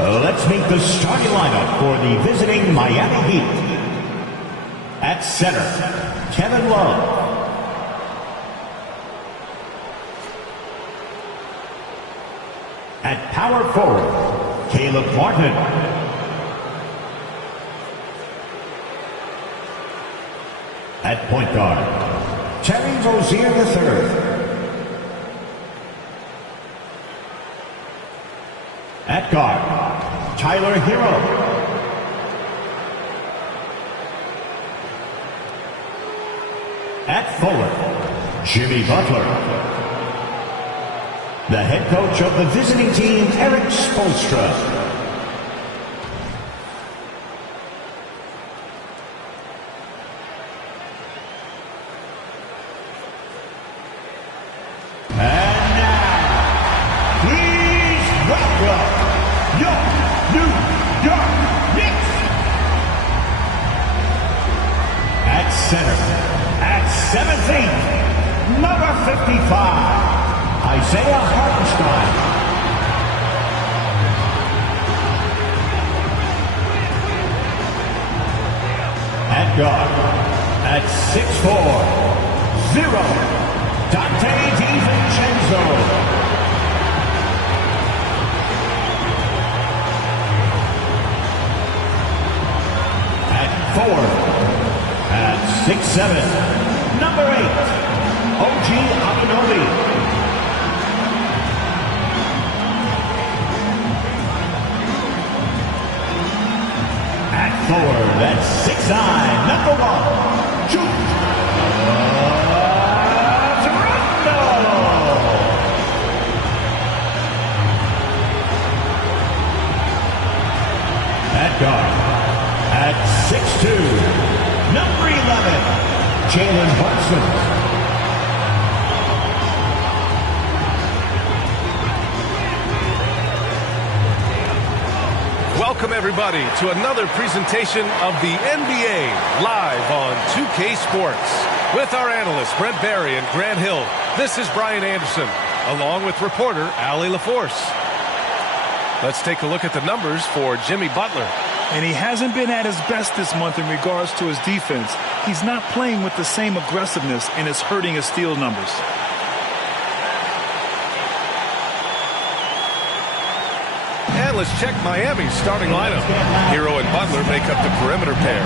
Let's meet the starting lineup for the visiting Miami Heat. At center, Kevin Love. At power forward, Caleb Martin. At point guard, Terry Rozier III. At guard, Tyler Hero. At forward, Jimmy Butler. The head coach of the visiting team, Eric Spoelstra. And now, please welcome your New York Knicks. At center, at 7'8", number 55. Isaiah Hartenstein. At guard, at 6'4", 0, Dante DiVincenzo. At forward, at 6'7", number 8, OG Anunoby. Forward at 6'9", number 1, Julius Randle. At guard, at 6'2", number 11, Jalen Brunson. Welcome, everybody, to another presentation of the NBA live on 2K Sports. With our analysts, Brent Barry and Grant Hill, this is Brian Anderson, along with reporter Allie LaForce. Let's take a look at the numbers for Jimmy Butler. And he hasn't been at his best this month in regards to his defense. He's not playing with the same aggressiveness, and it's hurting his steal numbers. Let's check Miami's starting lineup. Hero and Butler make up the perimeter pair.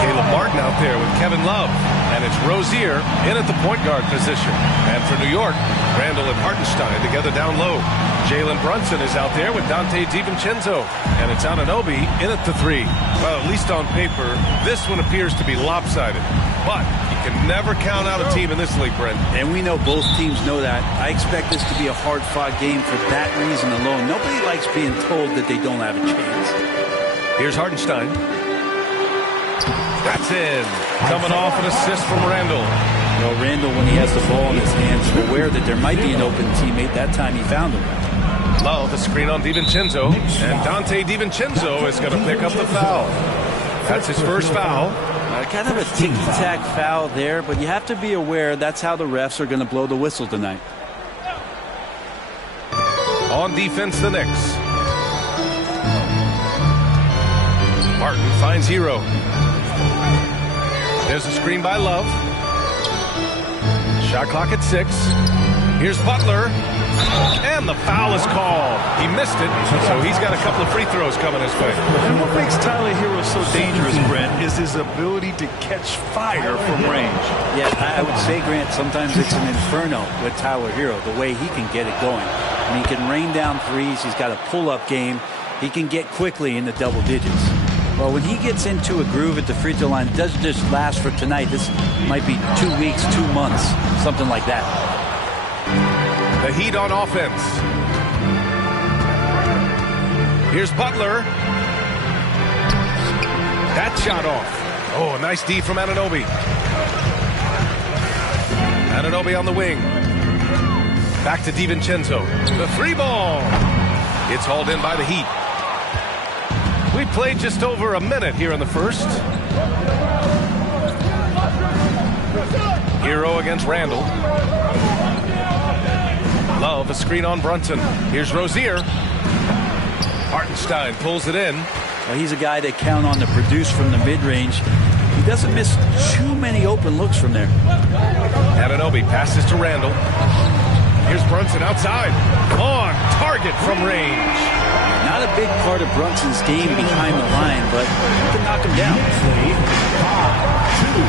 Caleb Martin out there with Kevin Love. And it's Rozier in at the point guard position. And for New York, Randle and Hartenstein together down low. Jalen Brunson is out there with Dante DiVincenzo. And it's Anunoby in at the 3. Well, at least on paper, this one appears to be lopsided. But you can never count out a team in this league, Brent. And we know both teams know that. I expect this to be a hard-fought game for that reason alone. Nobody likes being told that they don't have a chance. Here's Hartenstein. That's in. Coming off an assist from Randle. You know, Randle, when he has the ball in his hands, is aware that there might be an open teammate. That time he found him. Love the screen on DiVincenzo. And Dante DiVincenzo is going to pick up the foul. That's his first foul. Kind of a ticky-tack foul there, but you have to be aware that's how the refs are going to blow the whistle tonight. On defense, the Knicks. Martin finds Hero. There's a screen by Love. Shot clock at 6. Here's Butler. And the foul is called. He missed it, so he's got a couple of free throws coming his way. And what makes Tyler Hero so dangerous, Brent, is his ability to catch fire from range. Yeah, I would say, Grant, sometimes it's an inferno with Tyler Hero, the way he can get it going. I mean, he can rain down threes. He's got a pull-up game. He can get quickly in the double digits. Well, when he gets into a groove at the free throw line, it doesn't just last for tonight. This might be 2 weeks, 2 months, something like that. The Heat on offense. Here's Butler. That shot off. Oh, a nice D from Anunoby. Anunoby on the wing. Back to DiVincenzo. The 3-ball. It's hauled in by the Heat. We played just over a minute here in the first. Hero against Randle. Love, a screen on Brunson. Here's Rozier. Hartenstein pulls it in. Well, he's a guy they count on to produce from the mid-range. He doesn't miss too many open looks from there. Anunoby passes to Randall. Here's Brunson outside. On target from range. Not a big part of Brunson's game behind the line, but he can knock him down.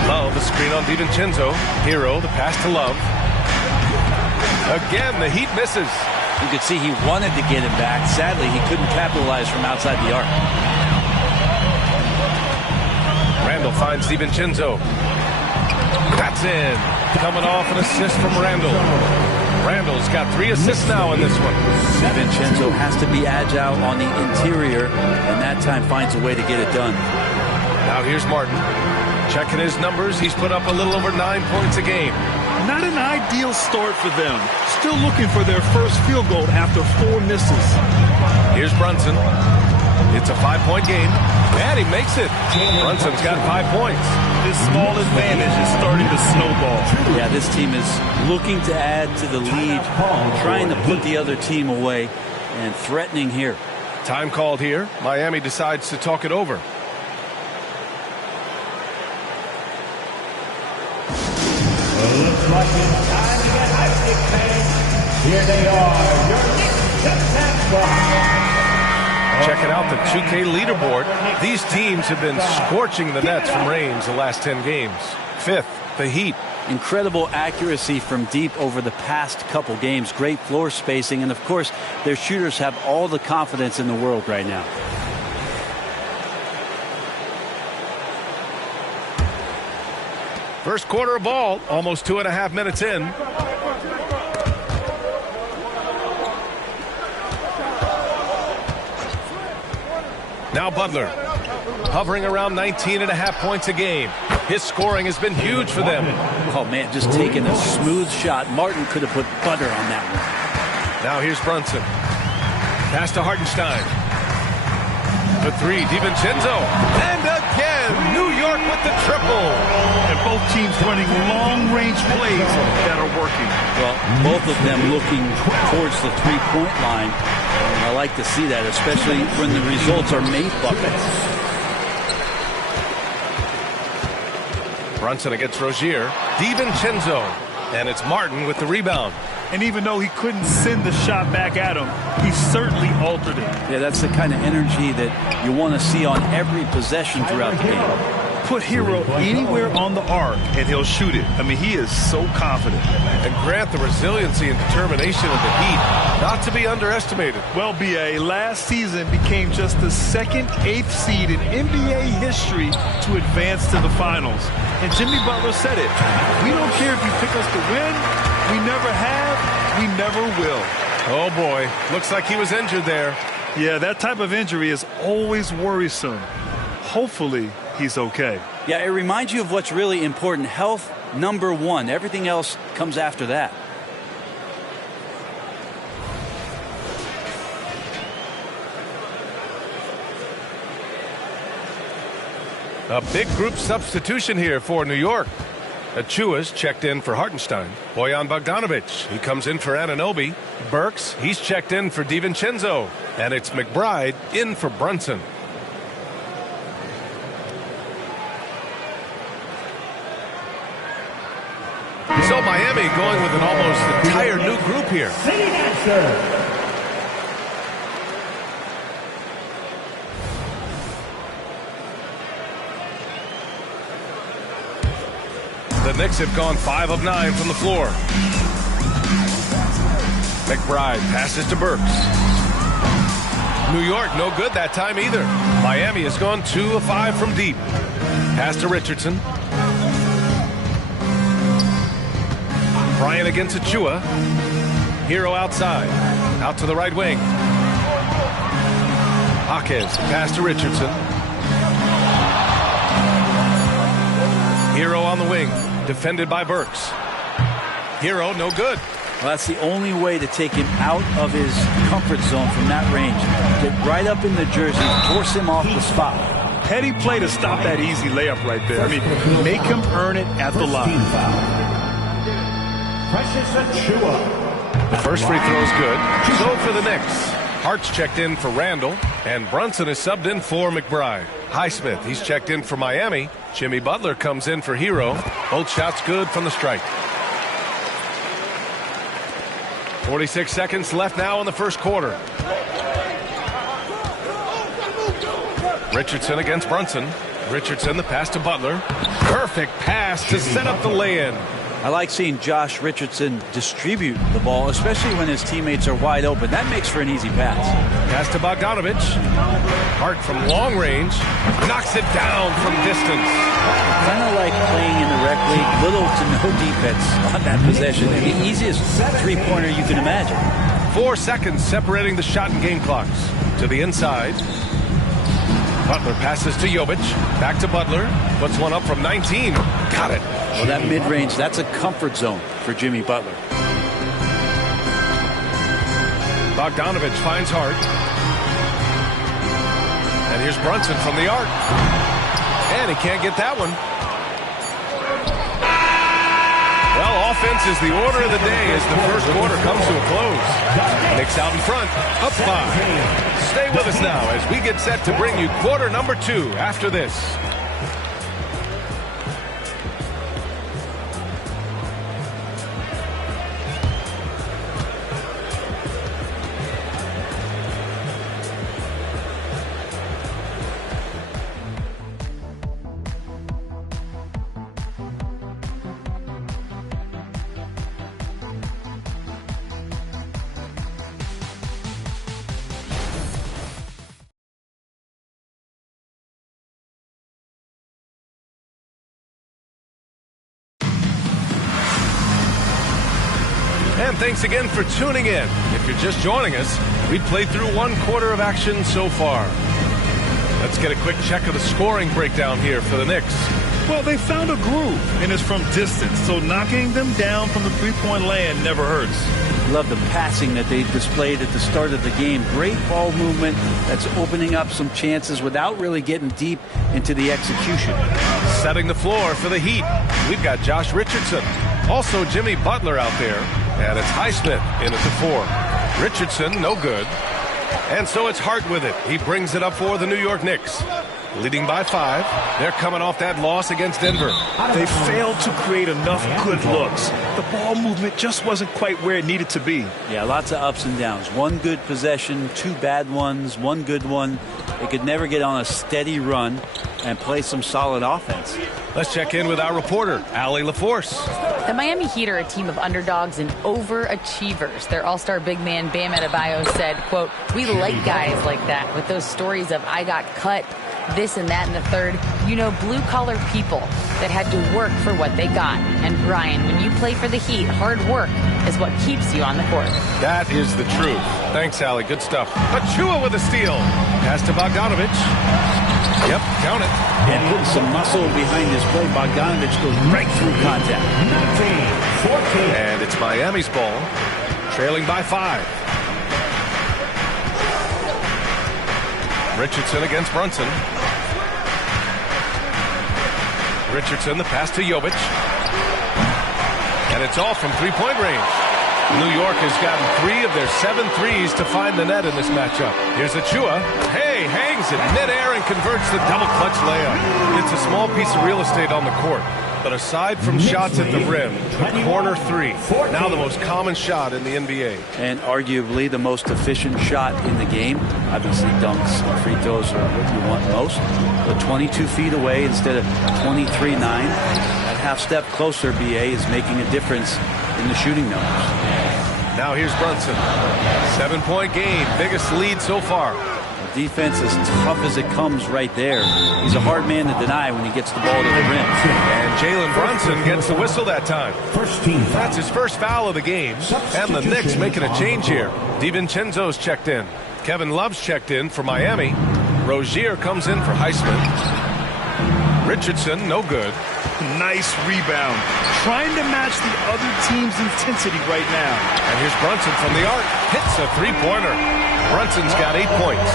Love, the screen on DiVincenzo. Hero, the pass to Love. Again, the Heat misses. You could see he wanted to get him back. Sadly, he couldn't capitalize from outside the arc. Randall finds DiVincenzo. That's in. Coming off an assist from Randall. Randall's got 3 assists now in this one. DiVincenzo has to be agile on the interior, and that time finds a way to get it done. Now here's Martin. Checking his numbers, he's put up a little over 9 points a game. Not an ideal start for them. Still looking for their first field goal after 4 misses. Here's Brunson. It's a 5-point game, and he makes it. Brunson's got 5 points. This small advantage is starting to snowball. Yeah, this team is looking to add to the lead, trying to put the other team away, and threatening here. Time called here. Miami decides to talk it over. Looks like it's time to get hectic, fans. Here they are, your Knicks. Checking out the 2K leaderboard. These teams have been scorching the Nets from range the last 10 games. 5th, the Heat. Incredible accuracy from deep over the past couple games. Great floor spacing, and of course, their shooters have all the confidence in the world right now. First quarter of ball, almost 2.5 minutes in. Now Butler, hovering around 19.5 points a game. His scoring has been huge for them. Oh, man, just taking a smooth shot. Martin could have put butter on that one. Now here's Brunson. Pass to Hartenstein. The 3, DiVincenzo. And again, New York with the triple. And both teams running long-range plays that are working. Well, both of them looking towards the three-point line. And I like to see that, especially when the results are made buckets. Brunson against Rozier. DiVincenzo. And it's Martin with the rebound. And even though he couldn't send the shot back at him, he certainly altered it. Yeah, that's the kind of energy that you want to see on every possession throughout the game. Put Hero anywhere on the arc, and he'll shoot it. I mean, he is so confident. And Grant, the resiliency and determination of the Heat, not to be underestimated. Well, B.A., last season became just the 2nd, 8th seed in NBA history to advance to the finals. And Jimmy Butler said it. We don't care if you pick us to win. We never have. We never will. Oh, boy. Looks like he was injured there. Yeah, that type of injury is always worrisome. Hopefully, he's okay. Yeah, it reminds you of what's really important. Health, number 1. Everything else comes after that. A big group substitution here for New York. Achua's checked in for Hartenstein. Bojan Bogdanovic, he comes in for Anunoby. Burks, he's checked in for DiVincenzo. And it's McBride in for Brunson. So Miami going with an almost entire new group here. The Knicks have gone 5 of 9 from the floor. McBride passes to Burks. New York no good that time either. Miami has gone 2 of 5 from deep. Pass to Richardson. Bryant against Achua. Hero outside. Out to the right wing. Jaquez pass to Richardson. Hero on the wing. Defended by Burks. Hero no good. Well, that's the only way to take him out of his comfort zone from that range. Get right up in the jersey, force him off the spot. Heady play to stop that easy layup right there. I mean, make him earn it at the line. Precious Achua. The first free throw is good. So for the Knicks, Hart's checked in for Randall, and Brunson is subbed in for McBride. Highsmith, he's checked in for Miami. Jimmy Butler comes in for Hero. Both shots good from the strike. 46 seconds left now in the first quarter. Richardson against Brunson. Richardson, the pass to Butler. Perfect pass to set up the lay-in. I like seeing Josh Richardson distribute the ball, especially when his teammates are wide open. That makes for an easy pass. Pass to Bogdanovich. Hart from long range knocks it down from distance. Kind of like playing in the rec league, little to no defense on that possession. The easiest three-pointer you can imagine. 4 seconds separating the shot and game clocks. To the inside. Butler passes to Jovic. Back to Butler. Puts one up from 19. Got it. Well, that mid-range, that's a comfort zone for Jimmy Butler. Bogdanovich finds Hart. And here's Brunson from the arc. And he can't get that one. Well, offense is the order of the day as the first quarter comes to a close. Knicks out in front, up 5. Stay with us now as we get set to bring you quarter number 2 after this. And thanks again for tuning in. If you're just joining us, we played through 1 quarter of action so far. Let's get a quick check of the scoring breakdown here for the Knicks. Well, they found a groove, and it's from distance, so knocking them down from the three-point land never hurts. Love the passing that they displayed at the start of the game. Great ball movement that's opening up some chances without really getting deep into the execution. Setting the floor for the Heat, we've got Josh Richardson. Also Jimmy Butler out there. And it's Highsmith in at the 4. Richardson, no good. And so it's Hart with it. He brings it up for the New York Knicks. Leading by 5. They're coming off that loss against Denver. They failed to create enough good looks. The ball movement just wasn't quite where it needed to be. Yeah, lots of ups and downs. 1 good possession, 2 bad ones, 1 good one. They could never get on a steady run and play some solid offense. Let's check in with our reporter, Allie LaForce. The Miami Heat are a team of underdogs and overachievers. Their all-star big man, Bam Adebayo, said, quote, "We like guys like that with those stories of I got cut, this and that and the third. You know, blue-collar people that had to work for what they got. And Brian, when you play for the Heat, hard work is what keeps you on the court." That is the truth. Thanks, Allie. Good stuff. Achua with a steal. Pass to Bogdanovich. Yep, count it. And putting some muscle behind his play, Bogdanovich goes right through contact. And it's Miami's ball, trailing by 5. Richardson against Brunson. Richardson, the pass to Jovic. And it's all from three-point range. New York has gotten 3 of their 7 threes to find the net in this matchup. Here's Achua. Hey, hangs it midair and converts the double clutch layup. It's a small piece of real estate on the court. But aside from shots at the rim, the corner 3, now the most common shot in the NBA. And arguably the most efficient shot in the game. Obviously dunks and free throws are what you want most. But 22 feet away instead of 23-9. That half step closer, BA, is making a difference in the shooting numbers. Now here's Brunson. 7-point game, biggest lead so far. The defense is tough as it comes right there. He's a hard man to deny when he gets the ball to the rim. And Jalen Brunson gets the whistle that time. That's his first foul of the game. And the Knicks making a change here. DiVincenzo's checked in. Kevin Love's checked in for Miami. Rozier comes in for Highsmith. Richardson, no good. Nice rebound. Trying to match the other team's intensity right now. And here's Brunson from the arc. Hits a three-pointer. Brunson's got 8 points.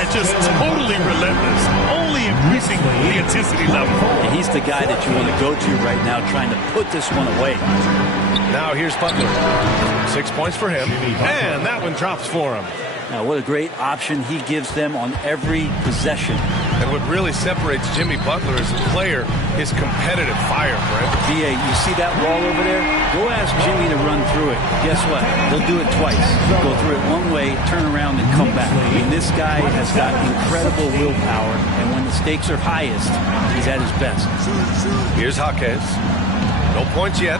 And just totally relentless. Only increasing the intensity level. And he's the guy that you want to go to right now, trying to put this one away. Now here's Butler. 6 points for him. And that one drops for him. Now, what a great option he gives them on every possession. And what really separates Jimmy Butler as a player is competitive fire, Brent. BA, you see that wall over there? Go ask Jimmy to run through it. Guess what? He'll do it twice. Go through it one way, turn around, and come back. I mean, this guy has got incredible willpower, and when the stakes are highest, he's at his best. Here's Jaquez. No points yet.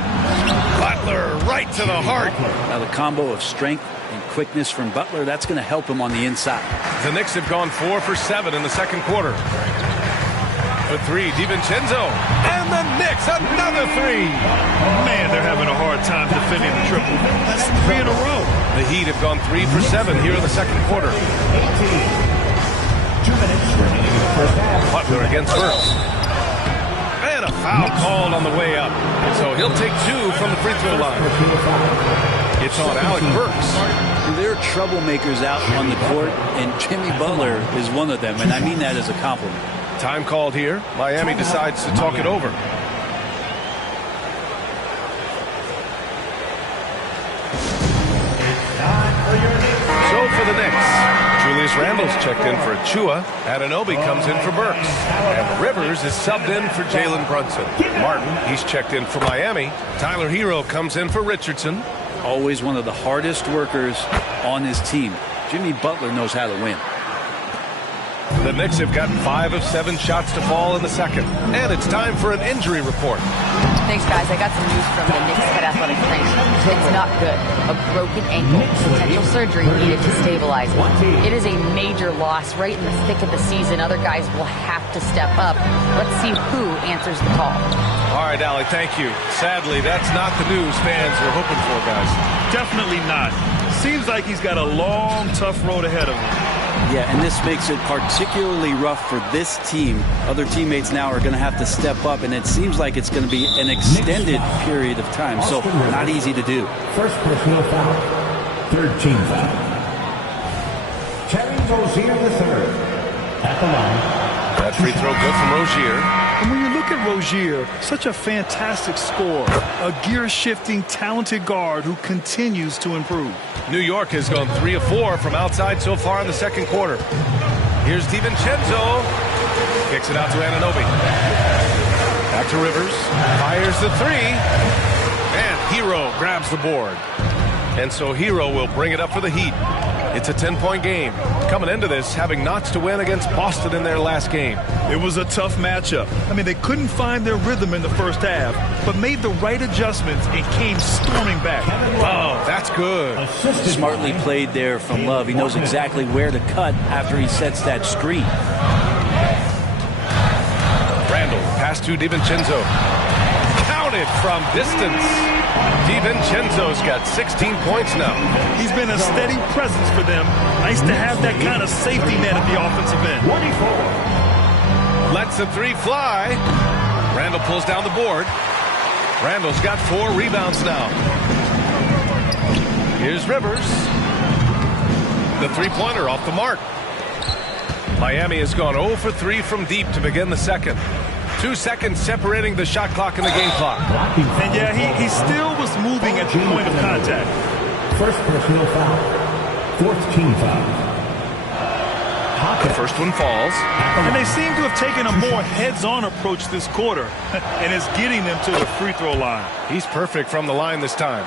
Butler right to the heart. Now the combo of strength and quickness from Butler, that's going to help him on the inside. The Knicks have gone 4 for 7 in the second quarter. For 3, DiVincenzo. And the Knicks, another 3. Man, they're having a hard time defending the triple. That's 3 in a row. The Heat have gone 3 for 7 here in the second quarter. 2 minutes remaining in the first half. Butler against Burks. And a foul called on the way up. So he'll take 2 from the free throw line. It's on Alec Burks. There are troublemakers out on the court, and Jimmy Butler is one of them, and I mean that as a compliment. Time called here. Miami decides to talk it over. So for the Knicks, Julius Randle's checked in for Achua. Anunoby comes in for Burks. And Rivers is subbed in for Jalen Brunson. Martin, he's checked in for Miami. Tyler Hero comes in for Richardson. Always one of the hardest workers on his team. Jimmy Butler knows how to win. The Knicks have gotten 5 of 7 shots to fall in the second. And it's time for an injury report. Thanks, guys. I got some news from the Knicks head athletic trainer. It's not good. A broken ankle. Potential surgery needed to stabilize it. It is a major loss right in the thick of the season. Other guys will have to step up. Let's see who answers the call. All right, Allie, thank you. Sadly, that's not the news fans were hoping for, guys. Definitely not. Seems like he's got a long, tough road ahead of him. Yeah, and this makes it particularly rough for this team. Other teammates now are going to have to step up, and it seems like it's going to be an extended period of time, so not easy to do. First personal foul. Third team foul. Terry Rozier III at the line. That free throw good from Rozier. And when you look at Rozier, such a fantastic scorer, a gear-shifting, talented guard who continues to improve. New York has gone 3 of 4 from outside so far in the second quarter. Here's DiVincenzo. Kicks it out to Anunoby. Back to Rivers. Fires the 3. And Hero grabs the board. And so Hero will bring it up for the Heat. It's a 10-point game. Coming into this, having knots to win against Boston in their last game. It was a tough matchup. I mean, they couldn't find their rhythm in the first half, but made the right adjustments and came storming back. Oh, that's good. Smartly played there from Love. He knows exactly where to cut after he sets that screen. Randle, pass to DiVincenzo. Counted from distance. DiVincenzo's got 16 points now. He's been a steady presence for them. Nice to have that kind of safety net at the offensive end. 24. Lets the 3 fly. Randle pulls down the board. Randle's got 4 rebounds now. Here's Rivers. The three-pointer off the mark. Miami has gone 0 for 3 from deep to begin the second. 2 seconds separating the shot clock and the game clock. And yeah, he still was moving at the point of contact. First personal foul. Fourth team foul. The first one falls. And they seem to have taken a more heads-on approach this quarter. And it's getting them to the free throw line. He's perfect from the line this time.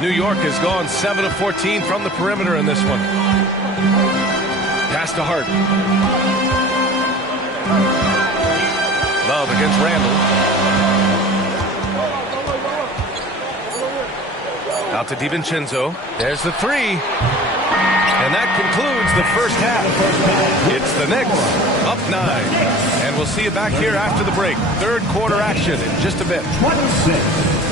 New York has gone 7 of 14 from the perimeter in this one. Pass to Hart. Love against Randle. Out to DiVincenzo. There's the 3. And that concludes the first half. It's the Knicks up 9. And we'll see you back here after the break. Third quarter action in just a bit. 26.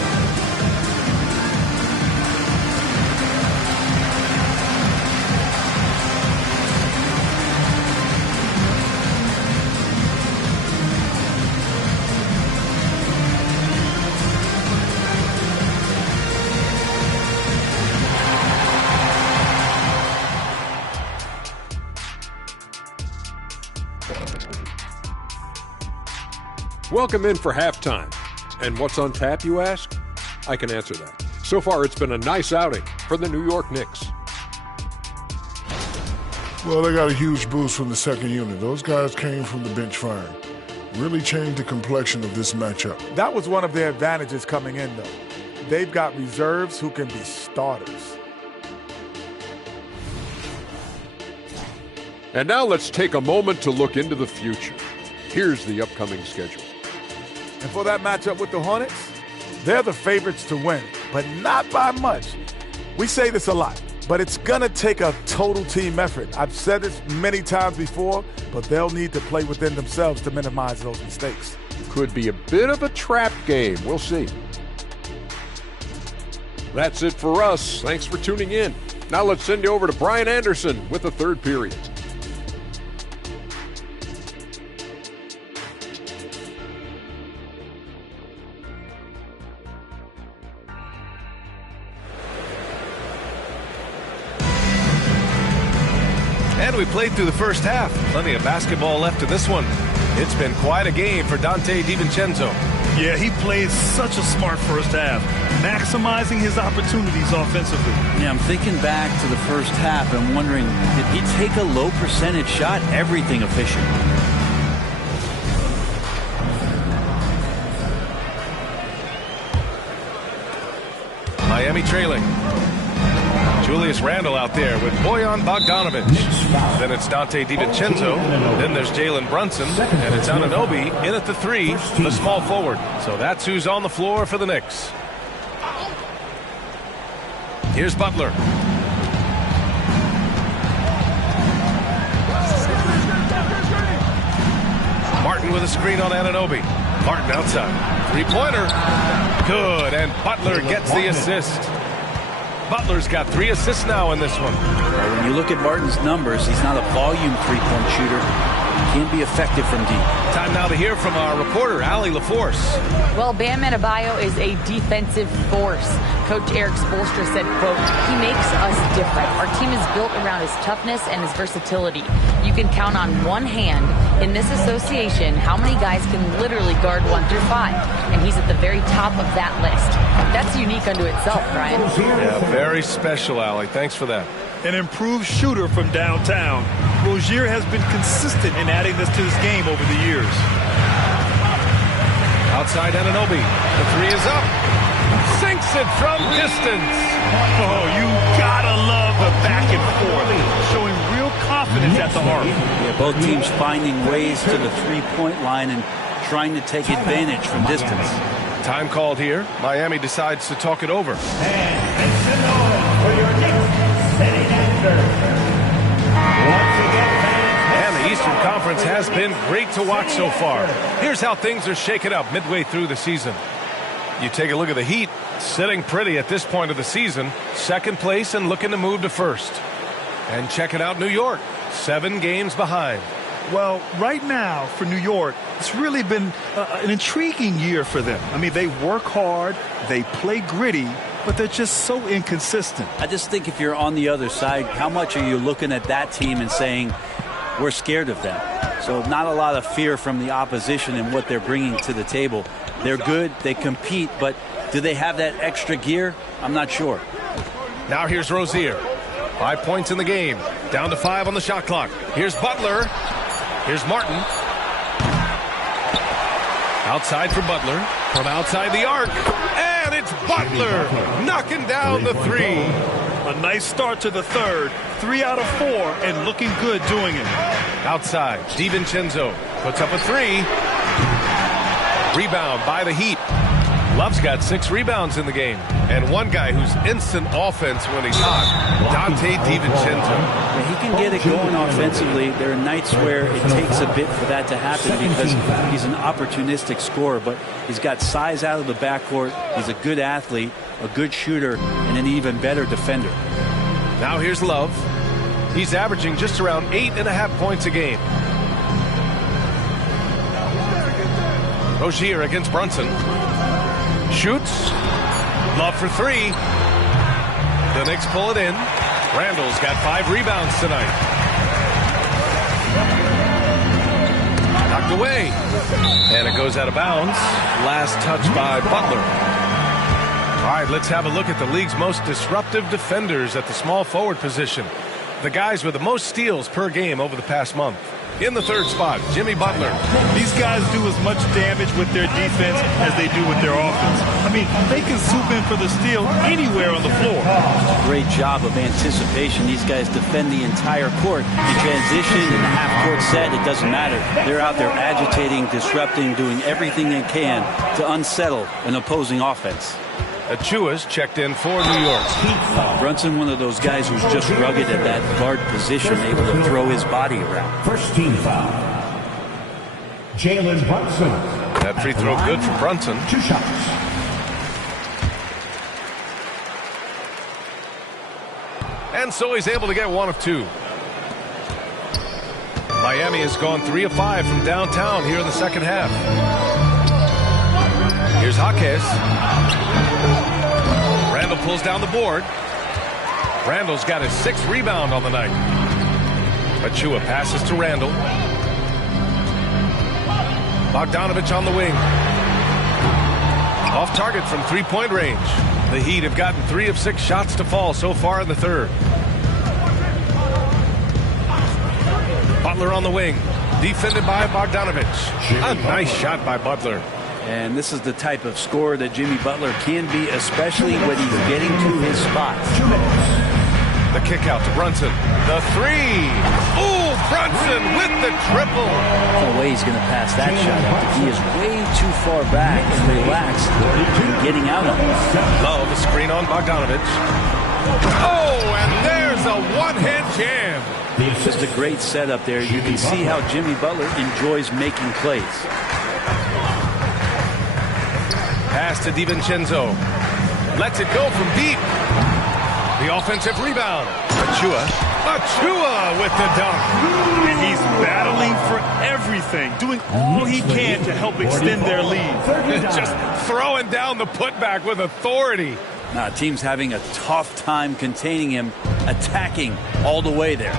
Welcome in for halftime. And what's on tap, you ask? I can answer that. So far, it's been a nice outing for the New York Knicks. Well, they got a huge boost from the second unit. Those guys came from the bench firing. Really changed the complexion of this matchup. That was one of their advantages coming in, though. They've got reserves who can be starters. And now let's take a moment to look into the future. Here's the upcoming schedule. And for that matchup with the Hornets, they're the favorites to win, but not by much. We say this a lot, but it's going to take a total team effort. I've said this many times before, but they'll need to play within themselves to minimize those mistakes. Could be a bit of a trap game. We'll see. That's it for us. Thanks for tuning in. Now let's send you over to Brian Anderson with the third period. And we played through the first half. Plenty of basketball left in this one. It's been quite a game for Dante DiVincenzo. Yeah, he played such a smart first half, maximizing his opportunities offensively. Yeah, I'm thinking back to the first half and wondering, did he take a low percentage shot? Everything efficient. Miami trailing. Julius Randle out there with Bojan Bogdanovic. Then it's Dante DiVincenzo. Then there's Jalen Brunson. And it's Anunoby in at the 3, the small forward. So that's who's on the floor for the Knicks. Here's Butler. Martin with a screen on Anunoby. Martin outside. Three-pointer. Good. And Butler gets the assist. Butler's got 3 assists now in this one. Well, when you look at Martin's numbers, he's not a volume three-point shooter. He can't be effective from deep. Time now to hear from our reporter, Allie LaForce. Well, Bam Adebayo is a defensive force. Coach Eric Spoelstra said, quote, "He makes us different. Our team is built around his toughness and his versatility. You can count on one hand in this association how many guys can literally guard 1 through 5. And he's at the very top of that list. That's unique unto itself, Brian." Yeah, very special, Allie. Thanks for that. An improved shooter from downtown. Rozier has been consistent in adding this to his game over the years. Outside Anunoby. The 3 is up. Sinks it from distance. Oh, you gotta love the back and forth. Showing real confidence at the arc. Yeah, both teams finding ways to the three-point line and trying to take advantage from distance. Time called here. Miami decides to talk it over. And the Eastern Conference has been great to watch so far. Here's how things are shaken up midway through the season. You take a look at the Heat, sitting pretty at this point of the season, second place and looking to move to first. And checking out New York, 7 games behind. Well, right now for New York, it's really been an intriguing year for them. I mean, they work hard, they play gritty, but they're just so inconsistent. I just think if you're on the other side, how much are you looking at that team and saying, we're scared of them? So not a lot of fear from the opposition and what they're bringing to the table. They're good, they compete, but do they have that extra gear? I'm not sure. Now here's Rozier. 5 points in the game. Down to 5 on the shot clock. Here's Butler. Here's Martin. Outside for Butler. From outside the arc. And it's Butler knocking down the 3. A nice start to the third. 3 out of 4 and looking good doing it. Outside, DiVincenzo puts up a 3. Rebound by the Heat. Love's got 6 rebounds in the game. And one guy who's instant offense when he's hot, Dante DiVincenzo. Yeah, he can get it going offensively. There are nights where it takes a bit for that to happen because he's an opportunistic scorer, but he's got size out of the backcourt. He's a good athlete, a good shooter, and an even better defender. Now here's Love. He's averaging just around 8.5 points a game. Rozier against Brunson. Shoots. Love for 3. The Knicks pull it in. Randall's got 5 rebounds tonight. Knocked away. And it goes out of bounds. Last touch by Butler. All right, let's have a look at the league's most disruptive defenders at the small forward position. the guys with the most steals per game over the past month. In the third spot, Jimmy Butler. These guys do as much damage with their defense as they do with their offense. I mean, they can swoop in for the steal anywhere on the floor. Great job of anticipation. These guys defend the entire court. In transition, in the half-court set, it doesn't matter. They're out there agitating, disrupting, doing everything they can to unsettle an opposing offense. Achua's checked in for New York. Brunson, one of those guys who's just rugged at that guard position, able to throw his body around. First team foul. Jalen Brunson. That free throw good for Brunson. 2 shots. And so he's able to get 1 of 2. Miami has gone 3 of 5 from downtown here in the second half. Here's Jaquez. Randall pulls down the board. Randall's got his 6th rebound on the night. Achua passes to Randall. Bogdanovich on the wing. Off target from 3-point range. The Heat have gotten 3 of 6 shots to fall so far in the third. Butler on the wing. Defended by Bogdanovich. A nice shot by Butler. And this is the type of scorer that Jimmy Butler can be, especially when he's getting to his spots. The kick out to Brunson. The 3. Ooh, Brunson with the triple. No way he's going to pass that shot after he is way too far back and relaxed and getting out of it. Love a screen on Bogdanovich. Oh, and there's a one-hand jam. Just a great setup there. You can see how Jimmy Butler enjoys making plays. Pass to DiVincenzo. Lets it go from deep. The offensive rebound. Achua with the dunk. And he's battling for everything, doing all he can to help extend their lead. Just throwing down the putback with authority. Now, team's having a tough time containing him, attacking all the way there.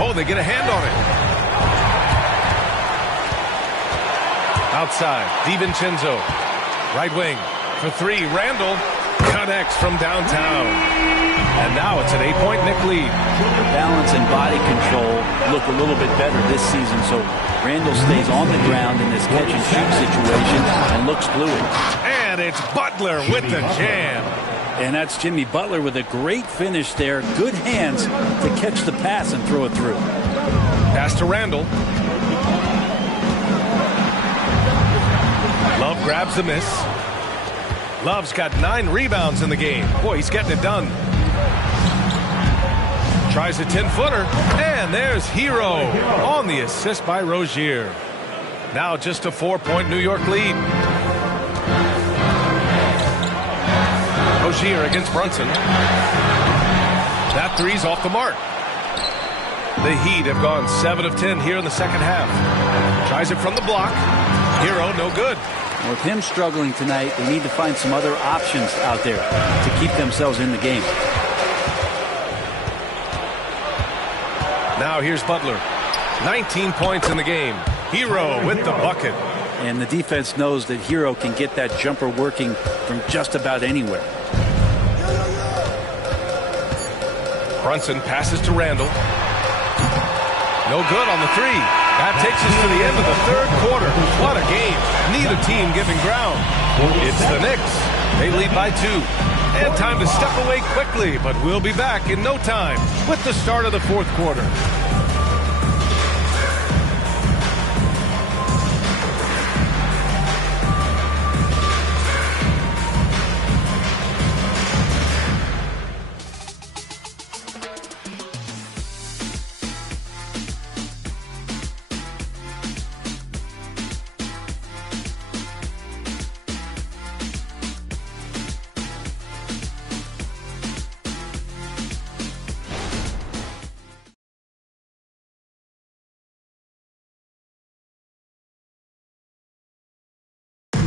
Oh, they get a hand on it. Outside, DiVincenzo. Right wing for 3. Randall connects from downtown. And now it's an 8-point Knick lead. Balance and body control look a little bit better this season, so Randall stays on the ground in this catch-and-shoot situation and looks fluid. And it's Butler with the jam. And that's Jimmy Butler with a great finish there. Good hands to catch the pass and throw it through. Pass to Randall. Love grabs the miss. Love's got 9 rebounds in the game. Boy, he's getting it done. Tries a 10-footer. And there's Hero on the assist by Rozier. Now just a 4-point New York lead. Rozier against Brunson. That 3's off the mark. The Heat have gone 7 of 10 here in the second half. Tries it from the block. Hero, no good. With him struggling tonight, they need to find some other options out there to keep themselves in the game. Now here's Butler. 19 points in the game. Hero with the bucket. And the defense knows that Hero can get that jumper working from just about anywhere. Brunson passes to Randall. No good on the 3. That takes us to the end of the third quarter. What a game. Neither team giving ground. It's the Knicks. They lead by 2. And time to step away quickly, but we'll be back in no time with the start of the fourth quarter.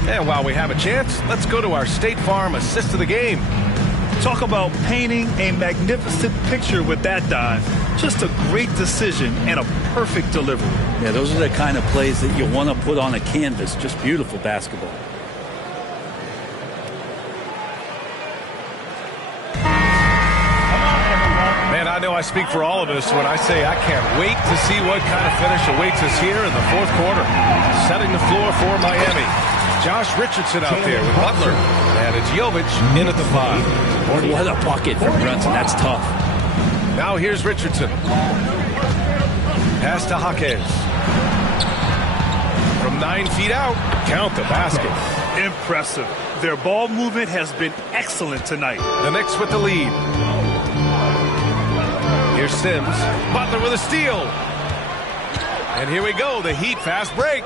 And while we have a chance, let's go to our State Farm assist of the game. Talk about painting a magnificent picture with that dive. Just a great decision and a perfect delivery. Yeah, those are the kind of plays that you want to put on a canvas. Just beautiful basketball. And I know I speak for all of us when I say I can't wait to see what kind of finish awaits us here in the fourth quarter. Setting the floor for Miami. Josh Richardson out there with Butler. And it's Jovic in at the 5. What a bucket from Brunson. That's tough. Now here's Richardson. Pass to Jaquez. From 9 feet out, count the basket. Impressive. Their ball movement has been excellent tonight. The Knicks with the lead. Here's Sims. Butler with a steal. And here we go, the Heat fast break.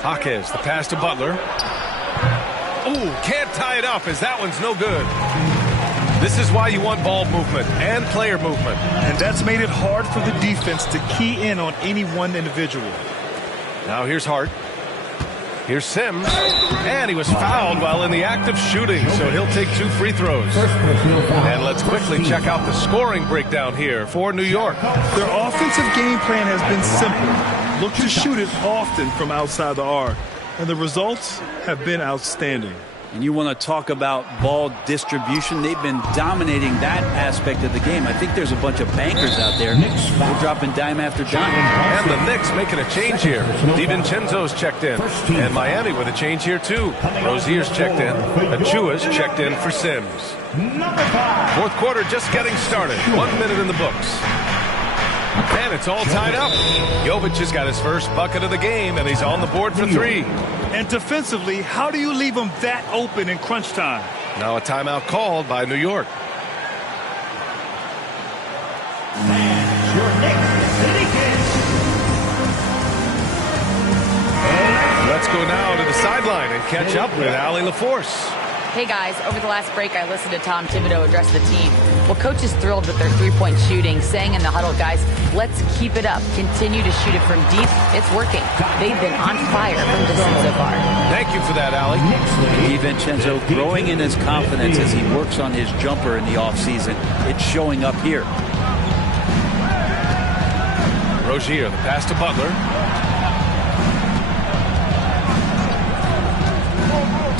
Jaquez, the pass to Butler. Ooh, can't tie it up as that one's no good. This is why you want ball movement and player movement. And that's made it hard for the defense to key in on any one individual. Now here's Hart. Here's Sims. And he was fouled while in the act of shooting, so he'll take 2 free throws. And let's quickly check out the scoring breakdown here for New York. Their offensive game plan has been simple. Look to shoot it often from outside the arc. And the results have been outstanding. And you want to talk about ball distribution. They've been dominating that aspect of the game. I think there's a bunch of bankers out there. They're dropping dime after dime. And the Knicks making a change here. DiVincenzo's checked in. And Miami with a change here too. Rozier's checked in. Achua's checked in for Sims. Fourth quarter just getting started. 1 minute in the books. And it's all tied up. Jovic has got his first bucket of the game, and he's on the board for 3. And defensively, how do you leave them that open in crunch time? Now a timeout called by New York. Let's go now to the sideline and catch up with Allie LaForce. Hey guys, over the last break I listened to Tom Thibodeau address the team. Well, coach is thrilled with their three-point shooting, saying in the huddle, guys, let's keep it up. Continue to shoot it from deep. It's working. They've been on fire from distance so far. Thank you for that, Allie. DiVincenzo growing in his confidence as he works on his jumper in the offseason. It's showing up here. Rozier, the pass to Butler.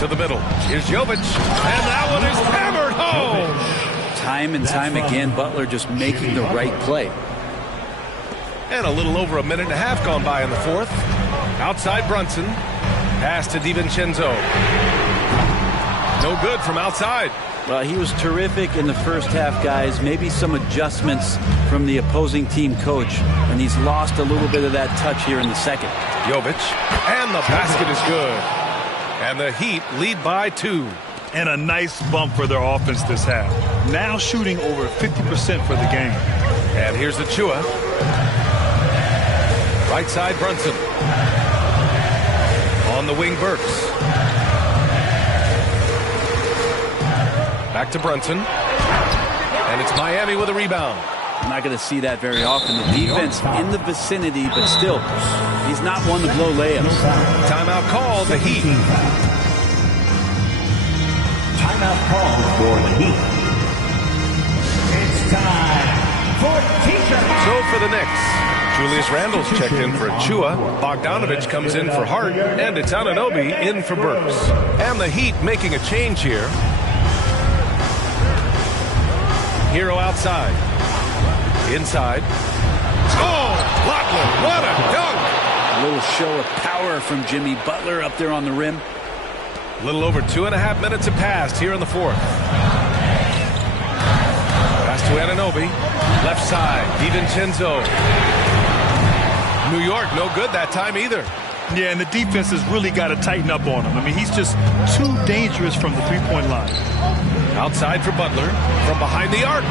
To the middle. Here's Jovic. And that one is hammered home. Time and time again, Butler just making the right play. And a little over a minute and a half gone by in the fourth. Outside Brunson. Pass to DiVincenzo. No good from outside. Well, he was terrific in the first half, guys. Maybe some adjustments from the opposing team coach. And he's lost a little bit of that touch here in the second. Jovic. And the basket is good. And the Heat lead by 2. And a nice bump for their offense this half. Now shooting over 50% for the game. And here's Achua. Right side Brunson. On the wing Burks. Back to Brunson. And it's Miami with a rebound. I'm not going to see that very often. The defense in the vicinity, but still, he's not one to blow layups. Timeout called, the Heat. Timeout called for the Heat. It's time for T-shirt. So for the Knicks, Julius Randle's checked in for Achua. Bogdanovich comes in for Hart. And it's Anunoby in for Burks. And the Heat making a change here. Hero outside. Inside. Oh, Butler, what a dunk! A little show of power from Jimmy Butler up there on the rim. A little over 2.5 minutes have passed here in the fourth. Pass to Anunoby. Left side, DiVincenzo. New York, no good that time either. Yeah, and the defense has really got to tighten up on him. I mean, he's just too dangerous from the three-point line. Outside for Butler, from behind the arc.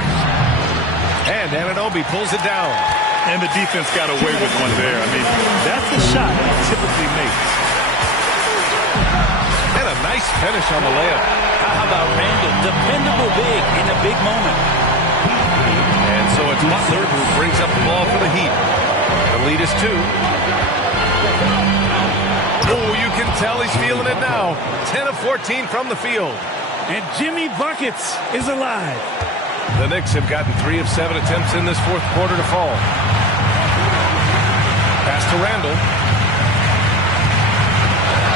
And Anunoby pulls it down. And the defense got away with one there. I mean, that's a shot he typically makes. And a nice finish on the layup. How about Randle? Dependable big in a big moment. And so it's Butler who brings up the ball for the Heat. The lead is 2. Oh, you can tell he's feeling it now. 10 of 14 from the field. And Jimmy Buckets is alive. The Knicks have gotten 3 of 7 attempts in this fourth quarter to fall. Pass to Randle.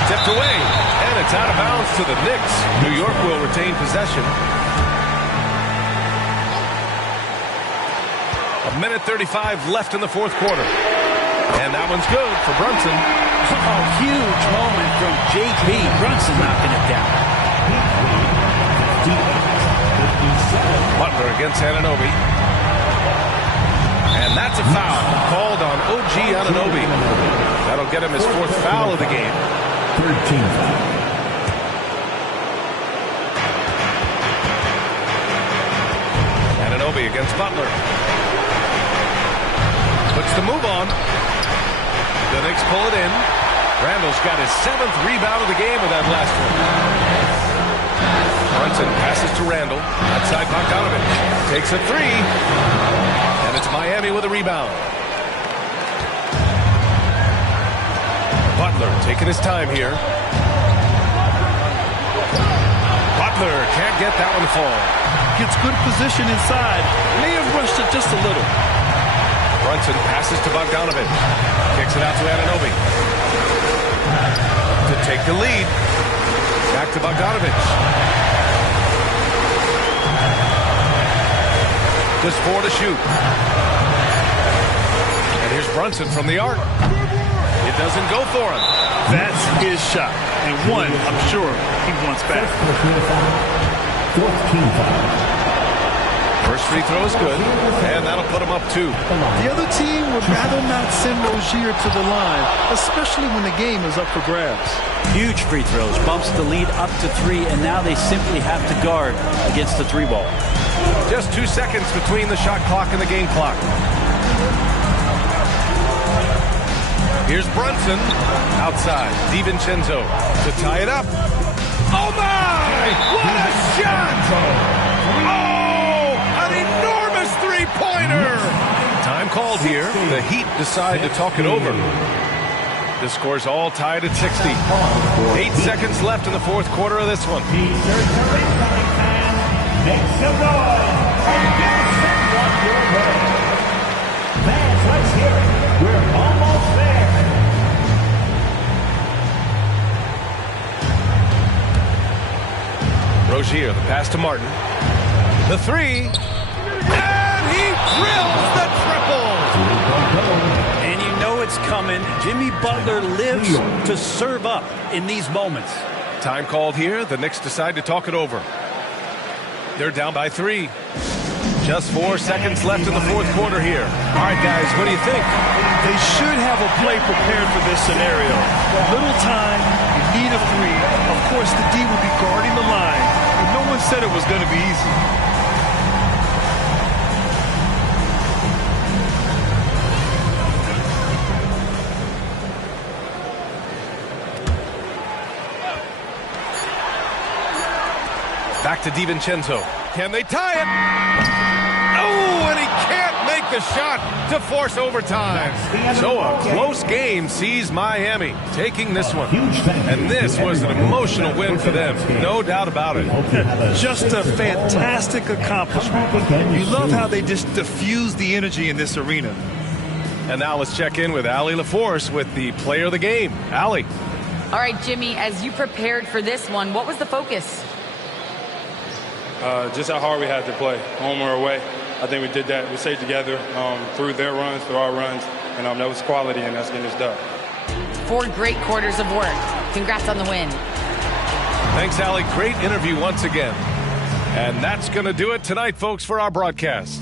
Tipped away. And it's out of bounds to the Knicks. New York will retain possession. 1:35 left in the fourth quarter. And that one's good for Brunson. A huge moment from JB. Brunson knocking it down. Butler against Anunoby. And that's a foul called on OG Anunoby. That'll get him his fourth foul of the game. 13 foul. Anunoby against Butler. Puts the move on. The Knicks pull it in. Randall's got his 7th rebound of the game with that last one. Brunson passes to Randall. Outside Bogdanovich. Takes a three. And it's Miami with a rebound. Butler taking his time here. Butler can't get that one to fall. Gets good position inside. May have rushed it just a little. Brunson passes to Bogdanovich. Kicks it out to Anunoby. To take the lead. Back to Bogdanovich. Just 4 to shoot. And here's Brunson from the arc. It doesn't go for him. That's his shot. And one, I'm sure, he wants back. 14 foul. First free throw is good, and that'll put him up 2. The other team would rather not send Rozier to the line, especially when the game is up for grabs. Huge free throws. Bumps the lead up to 3, and now they simply have to guard against the 3 ball. Just 2 seconds between the shot clock and the game clock. Here's Brunson outside. DiVincenzo to tie it up. Oh my! What a shot! Oh, an enormous three-pointer! Time called here. The Heat decide to talk it over. The score's all tied at 60. 8 seconds left in the fourth quarter of this one. Make some noise and give someone your way. Fans, let's hear it. We're almost there. Rozier, the pass to Martin. The three. And he drills the triple. And you know it's coming. Jimmy Butler lives to serve up in these moments. Time called here. The Knicks decide to talk it over. They're down by 3. Just 4 seconds left in the fourth quarter here. All right, guys, what do you think? They should have a play prepared for this scenario. Little time, you need a 3. Of course, the D will be guarding the line. But no one said it was going to be easy. Back to DiVincenzo. Can they tie it? Oh, and he can't make the shot to force overtime. So a close game sees Miami taking this one. And this was an emotional win for them. No doubt about it. Just a fantastic accomplishment. You love how they just diffuse the energy in this arena. And now let's check in with Allie LaForce with the player of the game. Allie. All right, Jimmy, as you prepared for this one, what was the focus? Just how hard we had to play, home or away. I think we did that. We stayed together through their runs, through our runs, and that was quality, and that's getting us done. 4 great quarters of work. Congrats on the win. Thanks, Allie. Great interview once again. And that's going to do it tonight, folks, for our broadcast.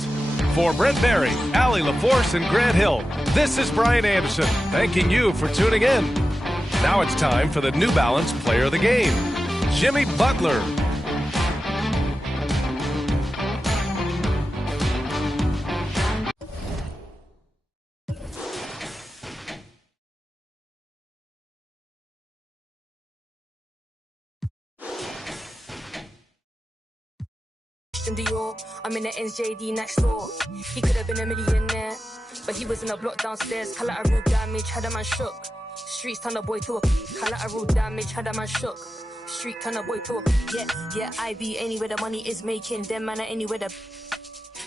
For Brent Barry, Allie LaForce, and Grant Hill, this is Brian Anderson, thanking you for tuning in. Now it's time for the New Balance Player of the Game, Jimmy Butler. Dior. I'm in the NJD next door. He could have been a millionaire, but he was in a block downstairs. Collateral damage, had a man shook. Streets turn a boy to a collateral damage, had a man shook. Street turn a boy to a yeah. I be anywhere the money is making. Them man are anywhere the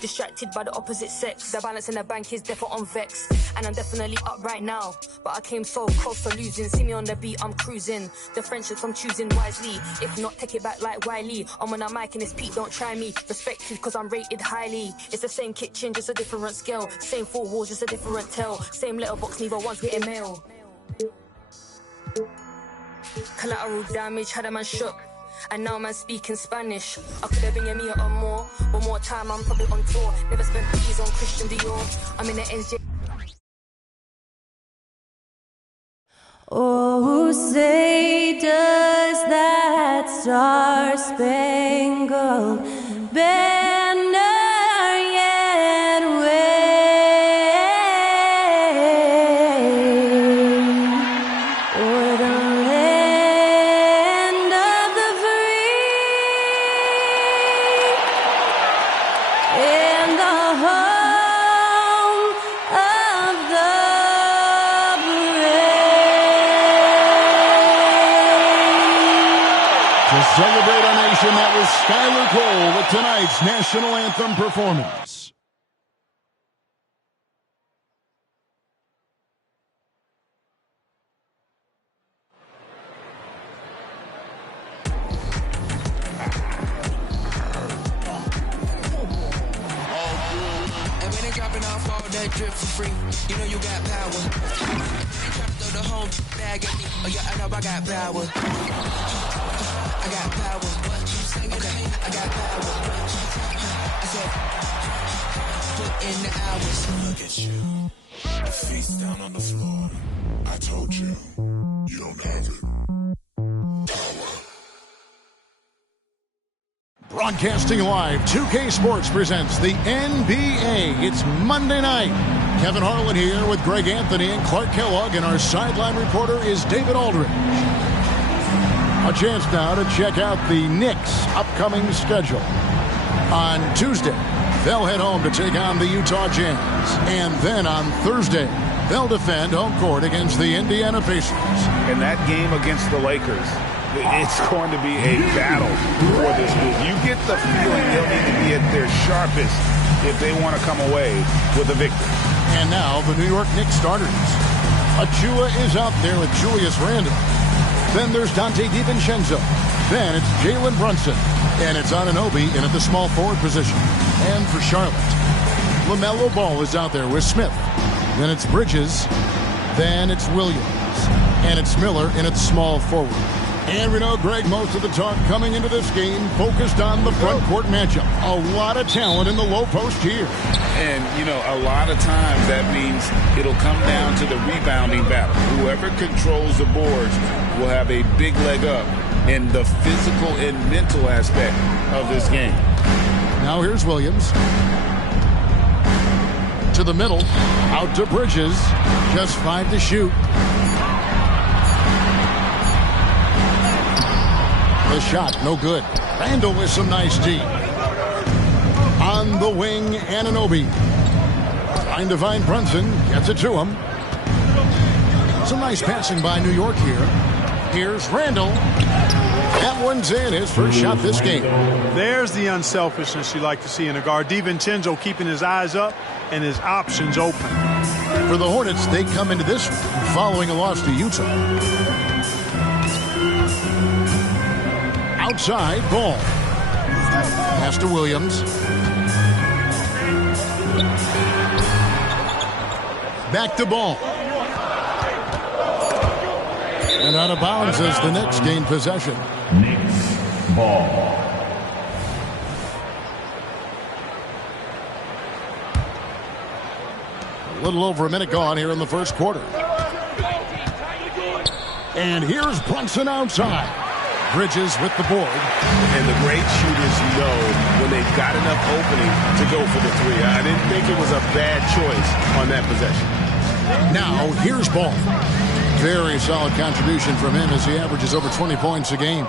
Distracted by the opposite sex. The balance in the bank is definitely on vex. And I'm definitely up right now. But I came so close to losing. See me on the beat, I'm cruising. The friendships I'm choosing wisely. If not, take it back like Wiley. I'm on a mic and it's Pete, don't try me. Respected cause I'm rated highly. It's the same kitchen, just a different scale. Same four walls, just a different tale. Same letterbox, neither one's getting mail. Collateral damage, had a man shook. And now man speaking Spanish. I could have been a meter or more. One more time, I'm probably on tour. Never spent peas on Christian Dior. I'm in the NJ. Oh, say does that star-spangled banner yet wave o'er the land of the free and the home of the celebrate our nation, that was Skylar Cole with tonight's national anthem performance. And when they dropping off all that drip for free, you know you got power. They try to throw the home bag at me. Oh yeah, I know I got power. I got power. Okay, I got power. I said, put in the hours. Look at you. Face down on the floor. I told you. You don't have it. Broadcasting live, 2K Sports presents the NBA. It's Monday night. Kevin Harlan here with Greg Anthony and Clark Kellogg, and our sideline reporter is David Aldridge. A chance now to check out the Knicks' upcoming schedule. On Tuesday, they'll head home to take on the Utah Jazz. And then on Thursday, they'll defend home court against the Indiana Pacers. And that game against the Lakers, it's going to be a battle for this group. You get the feeling they'll need to be at their sharpest if they want to come away with a victory. And now the New York Knicks starters. Achua is out there with Julius Randle. Then there's Dante DiVincenzo. Then it's Jalen Brunson. And it's Anunoby in at the small forward position. And for Charlotte, LaMelo Ball is out there with Smith. Then it's Bridges. Then it's Williams. And it's Miller in at small forward. And we know, Greg, most of the talk coming into this game focused on the front court matchup. A lot of talent in the low post here. And, you know, a lot of times that means it'll come down to the rebounding battle. Whoever controls the boards will have a big leg up in the physical and mental aspect of this game. Now here's Williams. To the middle. Out to Bridges. Just 5 to shoot. The shot, no good. Randle with some nice D. On the wing, Anunoby. Trying to find Brunson. Gets it to him. Some nice passing by New York here. Here's Randle. That one's in. His first shot this game. There's the unselfishness you like to see in a guard. DiVincenzo keeping his eyes up and his options open. For the Hornets, they come into this following a loss to Utah. Outside, Ball. Pass to Williams. Back to Ball. And out of bounds as the Knicks gain possession. Knicks ball. A little over a minute gone here in the first quarter. And here's Brunson outside. Bridges with the board. And the great shooters know when they've got enough opening to go for the three. I didn't think it was a bad choice on that possession. Now, here's Ball. Very solid contribution from him as he averages over 20 points a game.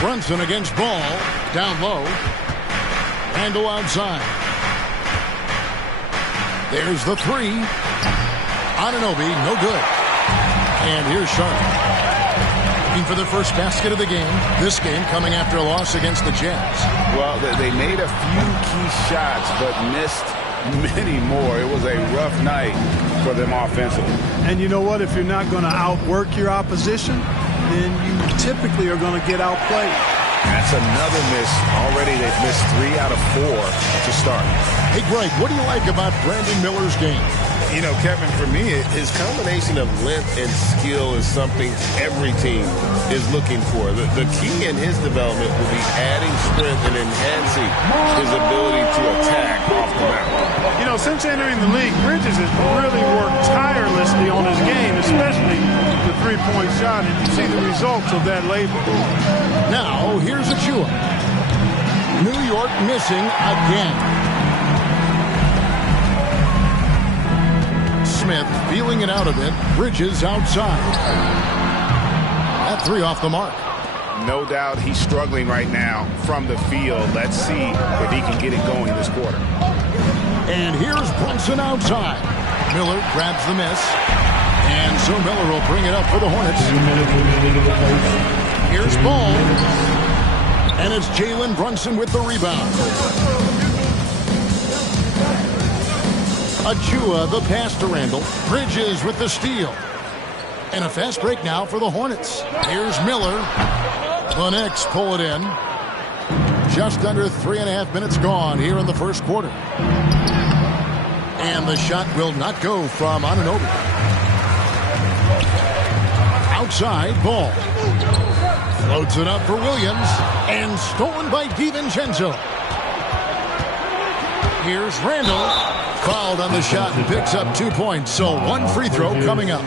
Brunson against Ball. Down low. Randle outside. There's the three. Anunoby, no good. And here's Charlotte. looking for their first basket of the game. This game coming after a loss against the Jazz. Well, they made a few key shots, but missed many more. It was a rough night for them offensively. And you know what? If you're not going to outwork your opposition, then you typically are going to get outplayed. That's another miss. Already they've missed 3 out of 4 to start. Hey, Greg, what do you like about Brandon Miller's game? You know, Kevin, for me, his combination of length and skill is something every team is looking for. The key in his development will be adding strength and enhancing his ability to attack off the mound. You know, since entering the league, Bridges has really worked tirelessly on his game, especially the three-point shot, and you see the results of that labor. Now, here's Achua. New York missing again. Smith feeling it out a bit. Bridges outside. That 3 off the mark. No doubt he's struggling right now from the field. Let's see if he can get it going this quarter. And here's Brunson outside. Miller grabs the miss. And so Miller will bring it up for the Hornets. Here's Ball. And it's Jalen Brunson with the rebound. Achua, the pass to Randall. Bridges with the steal. And a fast break now for the Hornets. Here's Miller. The Knicks pull it in. Just under 3.5 minutes gone here in the first quarter. And the shot will not go from Anunoby. Outside, Ball. Floats it up for Williams. And stolen by DiVincenzo. Here's Randall. Fouled on the shot and picks up 2 points. So 1 free throw coming up.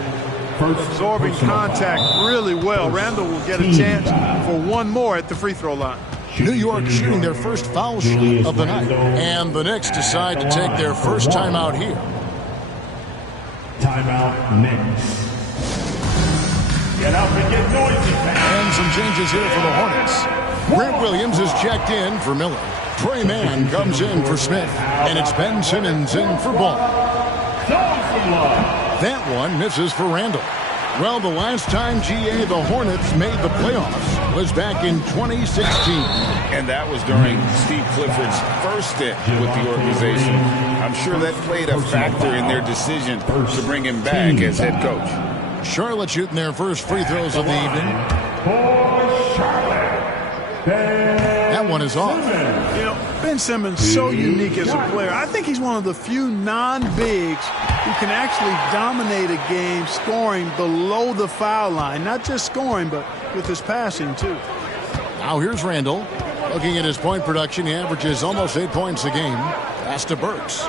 Absorbing contact really well. Randall will get a chance for 1 more at the free throw line. New York shooting their first foul shot of the night. And the Knicks decide to take their first timeout here. Timeout Knicks. Get up and get noisy, man. And some changes here for the Hornets. Grant Williams is checked in for Miller. Trey Mann comes in for Smith. And it's Ben Simmons in for Ball. That one misses for Randall. Well, the last time, GA, the Hornets made the playoffs was back in 2016. And that was during Steve Clifford's first stint with the organization. I'm sure that played a factor in their decision to bring him back as head coach. Charlotte shooting their first free throws of the evening. That one is off. You know, Ben Simmons so unique as a player. I think he's one of the few non-bigs who can actually dominate a game scoring below the foul line. Not just scoring, but with his passing, too. Now here's Randall. Looking at his point production, he averages almost 8 points a game. Pass to Burks.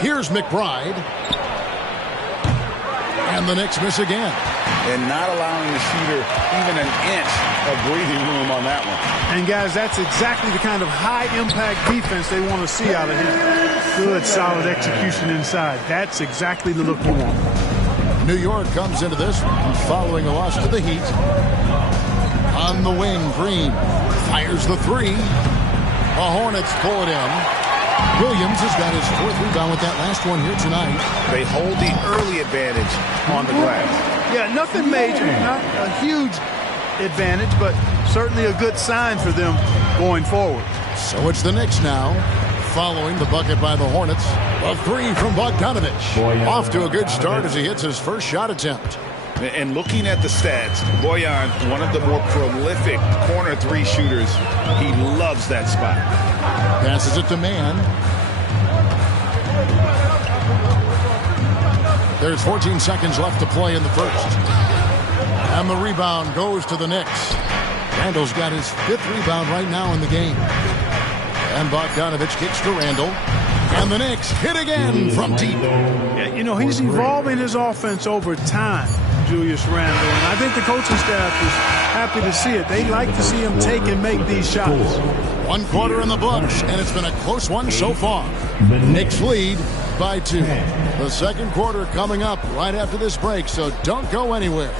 Here's McBride. And the Knicks miss again. And not allowing the shooter even an inch of breathing room on that one. And, guys, that's exactly the kind of high-impact defense they want to see out of him. Good, solid execution inside. That's exactly the look you want. New York comes into this one following a loss to the Heat. On the wing, Green fires the 3. The Hornets pull it in. Williams has got his 4th rebound with that last one here tonight. They hold the early advantage on the glass. Yeah, nothing major, not a huge advantage, but certainly a good sign for them going forward. So it's the Knicks now, following the bucket by the Hornets. A 3 from Bogdanovich. Off to a good start as he hits his first shot attempt. And looking at the stats, Bojan, one of the more prolific corner 3 shooters. He loves that spot. Passes it to Mann. There's 14 seconds left to play in the first. And the rebound goes to the Knicks. Randall's got his 5th rebound right now in the game. And Bogdanovich kicks to Randall. And the Knicks hit again from deep. Yeah, you know, he's evolving his offense over time, Julius Randle. And I think the coaching staff is happy to see it. They like to see him take and make these shots. 1 quarter in the books, and it's been a close one so far. Knicks lead by 2. The second quarter coming up right after this break, so don't go anywhere.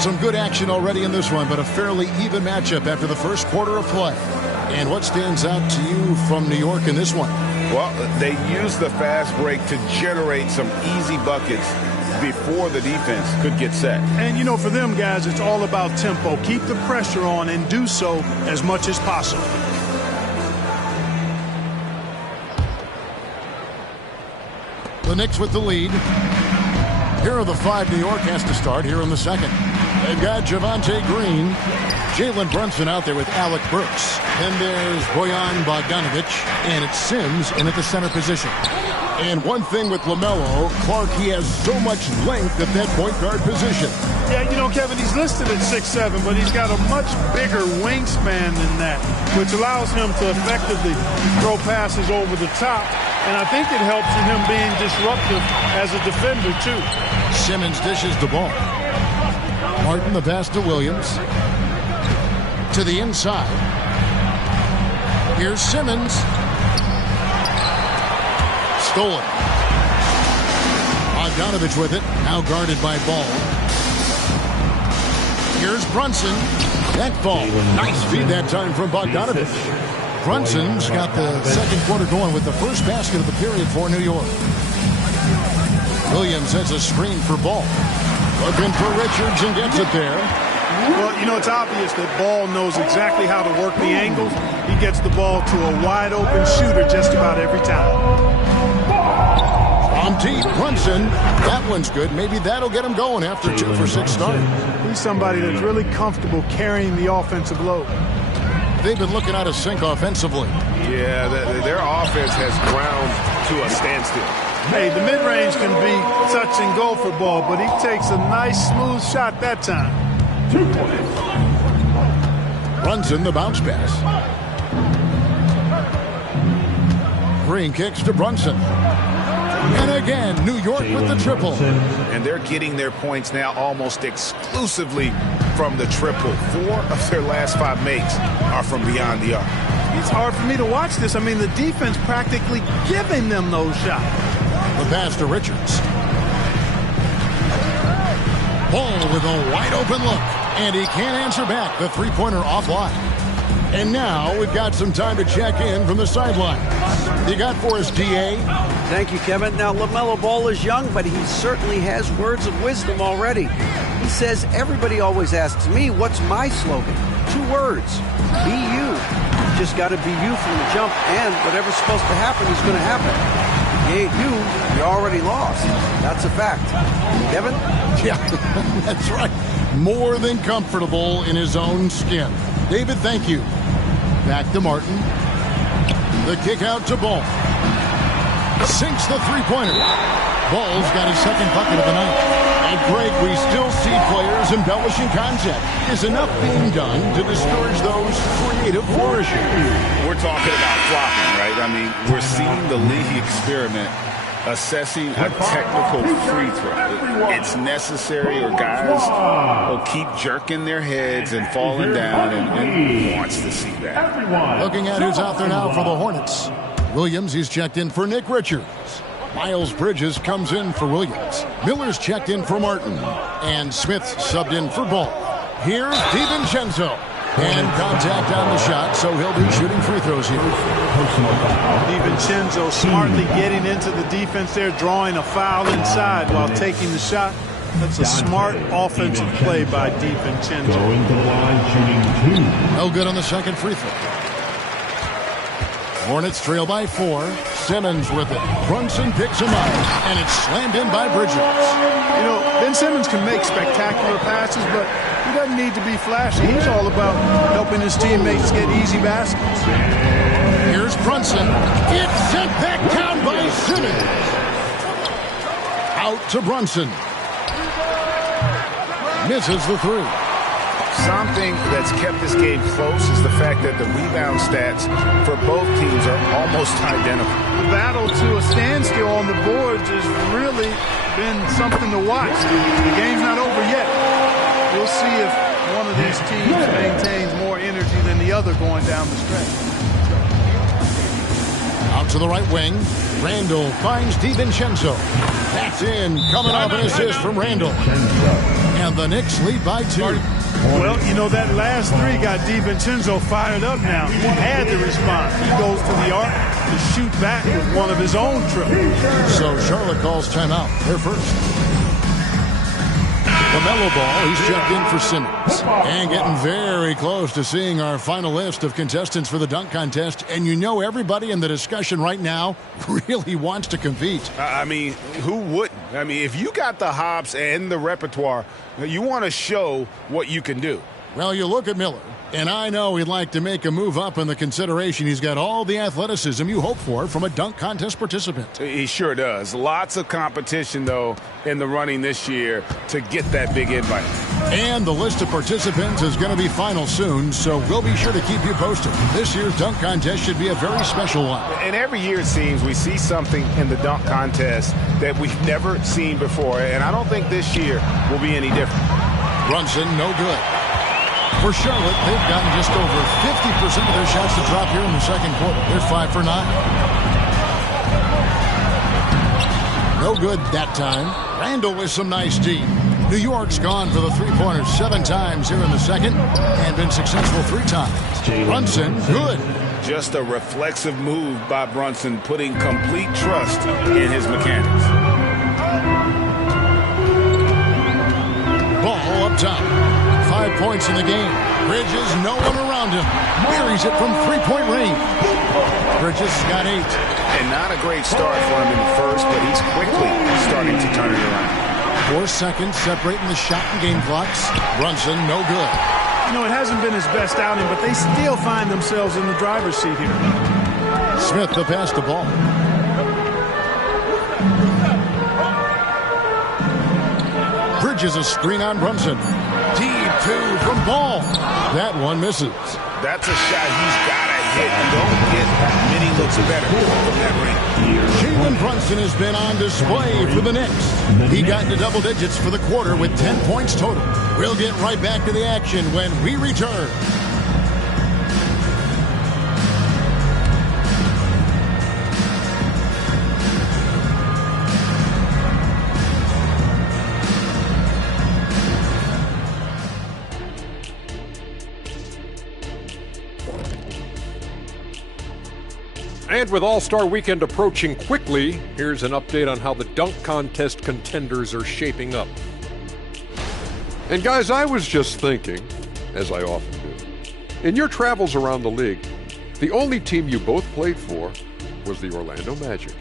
Some good action already in this one, but a fairly even matchup after the first quarter of play. And what stands out to you from New York in this one? Well, they used the fast break to generate some easy buckets before the defense could get set. And, you know, for them guys, it's all about tempo. Keep the pressure on and do so as much as possible. The Knicks with the lead. Here are the 5 New York has to start here in the second. They've got Javonte Green, Jalen Brunson out there with Alec Burks. Then there's Bojan Bogdanovic, and it's Sims in at the center position. And one thing with LaMelo, Clark, he has so much length at that point guard position. Yeah, you know, Kevin, he's listed at 6'7", but he's got a much bigger wingspan than that, which allows him to effectively throw passes over the top. And I think it helps in him being disruptive as a defender, too. Simmons dishes the ball. Martin the pass to Williams. To the inside. Here's Simmons. Stolen. Bogdanovic with it. Now guarded by Ball. Here's Brunson. That ball. Nice feed that time from Bogdanovic. Brunson's got the second quarter going with the first basket of the period for New York. Williams has a screen for Ball. Looking for Richards and gets it there. Well, you know, it's obvious that Ball knows exactly how to work the angles. He gets the ball to a wide-open shooter just about every time. From deep, Brunson. That one's good. Maybe that'll get him going after 2 for 6 start. He's somebody that's really comfortable carrying the offensive load. They've been looking out of sync offensively. Yeah, their offense has ground to a standstill. Hey, the mid-range can be touch and go for Ball, but he takes a nice, smooth shot that time. 2 points. Brunson, the bounce pass. Green kicks to Brunson. And again, New York with the triple. And they're getting their points now almost exclusively from the triple. 4 of their last 5 makes are from beyond the arc. It's hard for me to watch this. I mean, the defense practically giving them those shots. The pass to Richards. Ball with a wide open look. And he can't answer back. The three-pointer offline. And now we've got some time to check in from the sideline. You got for us, D.A.? Thank you, Kevin. Now, LaMelo Ball is young, but he certainly has words of wisdom already. He says, everybody always asks me, what's my slogan? 2 words. Be you. You just got to be you from the jump, and whatever's supposed to happen is going to happen. If you ain't you already lost. That's a fact. Kevin? Yeah, that's right. More than comfortable in his own skin. David, thank you. Back to Martin. The kick out to Ball. Sinks the three-pointer. Ball's got his second bucket of the night. And Greg, we still see players embellishing concept. Is enough being done to discourage those creative flourishing? We're talking about flopping, right? I mean, we're seeing the league experiment assessing a technical free throw. It's necessary, or guys will keep jerking their heads and falling down, and who wants to see that? Looking at who's out there now for the Hornets. Williams, he's checked in for Nick Richards. Miles Bridges comes in for Williams. Miller's checked in for Martin. And Smith subbed in for Ball. Here's DiVincenzo. And contact on the shot, so he'll be shooting free throws here. DiVincenzo smartly getting into the defense there, drawing a foul inside while taking the shot. That's a smart offensive play by DiVincenzo. Going to the line, shooting 2. No good on the second free throw. Hornets trail by 4. Simmons with it. Brunson picks him up, and it's slammed in by Bridges. You know, Ben Simmons can make spectacular passes, but he doesn't need to be flashy. He's all about helping his teammates get easy baskets. Here's Brunson. It's sent back down by Simmons. Out to Brunson. Misses the 3. Something that's kept this game close is the fact that the rebound stats for both teams are almost identical. The battle to a standstill on the boards has really been something to watch. The game's not over yet. We'll see if one of these teams maintains more energy than the other going down the stretch. Out to the right wing. Randall finds DiVincenzo. That's in, coming off an assist from Randall. And the Knicks lead by 2. Well, you know, that last three got DiVincenzo fired up now. He had to respond. He goes to the arc to shoot back with one of his own triples. So Charlotte calls timeout. They're first. LaMelo Ball, he's checked in for Simmons. And getting very close to seeing our final list of contestants for the dunk contest. And you know everybody in the discussion right now really wants to compete. I mean, who wouldn't? I mean, if you got the hops and the repertoire, you want to show what you can do. Well, you look at Miller, and I know he'd like to make a move up in the consideration. He's got all the athleticism you hope for from a dunk contest participant. He sure does. Lots of competition, though, in the running this year to get that big invite. And the list of participants is going to be final soon, so we'll be sure to keep you posted. This year's dunk contest should be a very special one. And every year it seems we see something in the dunk contest that we've never seen before, and I don't think this year will be any different. Brunson, no good. For Charlotte, they've gotten just over 50% of their shots to drop here in the second quarter. They're 5 for 9. No good that time. Randall with some nice D. New York's gone for the three-pointers 7 times here in the second and been successful 3 times. Brunson, good. Just a reflexive move by Brunson, putting complete trust in his mechanics. Ball up top. 5 points in the game. Bridges, no one around him. Buries it from three-point range. Bridges got 8. And not a great start for him in the first, but he's quickly starting to turn it around. 4 seconds separating the shot and game clocks. Brunson, no good. You know, it hasn't been his best outing, but they still find themselves in the driver's seat here. Smith to pass the ball. Bridges a screen on Brunson. Deep 2 from Ball. That one misses. That's a shot he's got to hit. Don't get many looks better from that ring. Jalen Brunson has been on display for the Knicks. He got into double digits for the quarter with 10 points total. We'll get right back to the action when we return. And with All-Star Weekend approaching quickly, here's an update on how the dunk contest contenders are shaping up. And guys, I was just thinking, as I often do, in your travels around the league, the only team you both played for was the Orlando Magic.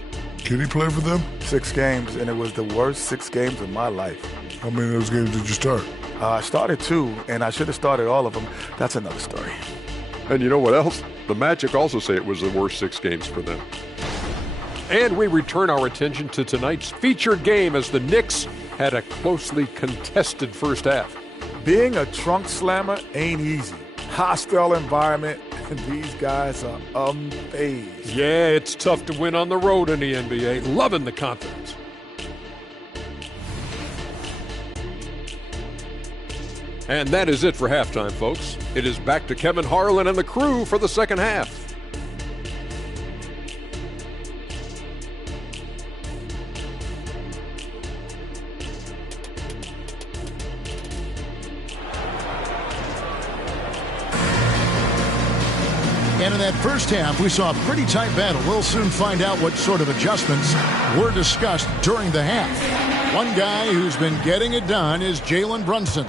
Did he play for them? 6 games, and it was the worst 6 games of my life. How many of those games did you start? I started 2, and I should have started all of them. That's another story. And you know what else? The Magic also say it was the worst 6 games for them. And we return our attention to tonight's featured game as the Knicks had a closely contested first half. Being a trunk slammer ain't easy. Hostile environment, and these guys are unfazed. Yeah, it's tough to win on the road in the NBA. Loving the confidence. And that is it for halftime, folks. It is back to Kevin Harlan and the crew for the second half. And in that first half, we saw a pretty tight battle. We'll soon find out what sort of adjustments were discussed during the half. One guy who's been getting it done is Jalen Brunson.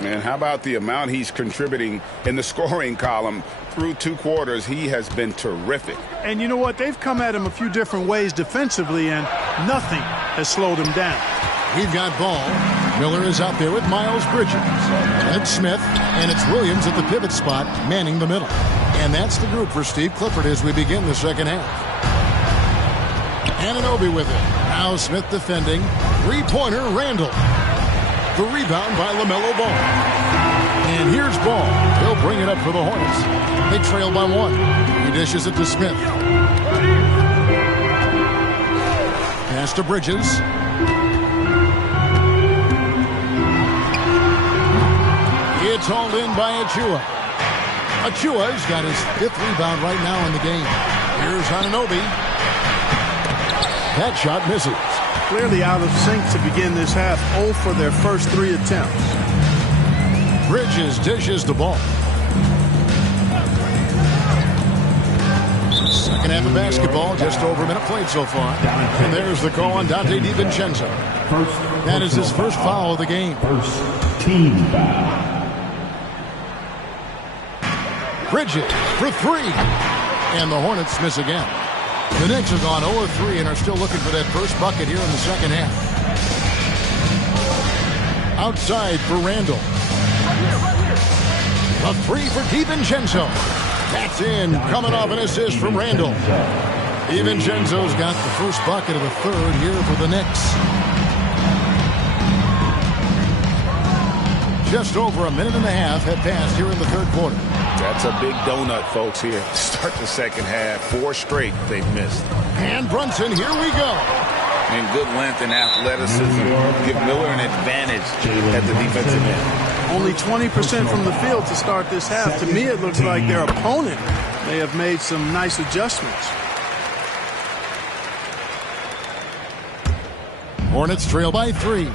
Man, how about the amount he's contributing in the scoring column through 2 quarters? He has been terrific. And you know what? They've come at him a few different ways defensively, and nothing has slowed him down. We've got Ball. Miller is out there with Miles Bridges. And it's Smith, and it's Williams at the pivot spot, manning the middle. And that's the group for Steve Clifford as we begin the second half. Anunoby with it. Now Smith defending. 3-pointer, Randall. The rebound by LaMelo Ball. And here's Ball. He'll bring it up for the Hornets. They trail by 1. He dishes it to Smith. Pass to Bridges. It's hauled in by Achua. Achua's got his 5th rebound right now in the game. Here's Anunoby. That shot misses. clearly out of sync to begin this half. 0 for their first 3 attempts. Bridges dishes the ball. Second half of basketball, just over a minute played so far. And there's the call on Dante DiVincenzo. That is his first foul of the game. First team foul. Bridges for 3. And the Hornets miss again. The Knicks have gone 0-3 and are still looking for that first bucket here in the second half. Outside for Randall. A 3 for DiVincenzo. That's in, coming off an assist from Randall. DiVincenzo's got the first bucket of the third here for the Knicks. Just over a minute and a half had passed here in the third quarter. That's a big donut, folks, here. Start the second half. 4 straight they've missed. And Brunson, here we go. And good length and athleticism give Miller an advantage at the defensive end. Only 20% from the field to start this half. To me, it looks like their opponent may have made some nice adjustments. Hornets trail by 3.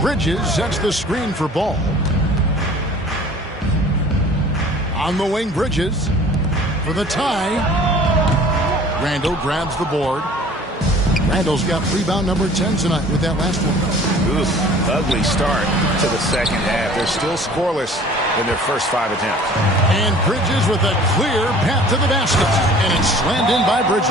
Bridges sets the screen for Ball. On the wing, Bridges for the tie. Randall grabs the board. Randall's got rebound number 10 tonight with that last one. Ooh, ugly start to the second half. They're still scoreless in their first 5 attempts. And Bridges with a clear path to the basket. And it's slammed in by Bridges.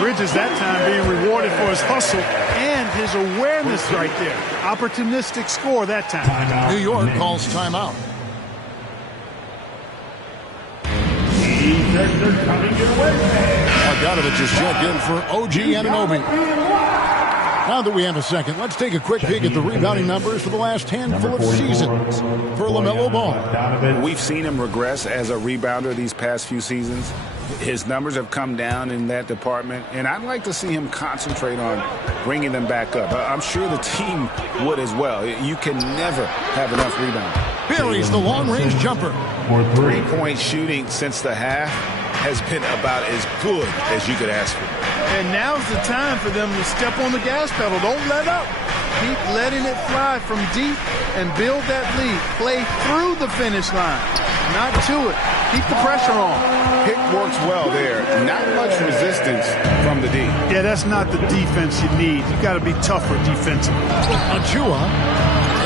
Bridges that time being rewarded for his hustle and his awareness right there. Opportunistic score that time. New York calls timeout. Bogdanovich is checked in for OG Anunoby. Now that we have a second, let's take a quick peek at the rebounding numbers for the last handful of seasons for LaMelo Ball. We've seen him regress as a rebounder these past few seasons. His numbers have come down in that department, and I'd like to see him concentrate on bringing them back up. I'm sure the team would as well. You can never have enough rebounding. Buries the long-range jumper. 3-point shooting since the half has been about as good as you could ask for. And now's the time for them to step on the gas pedal. Don't let up. Keep letting it fly from deep and build that lead. Play through the finish line, not to it. Keep the pressure on. Pick works well there. Not much resistance from the D. Yeah, that's not the defense you need. You got to be tougher defensively. Achua.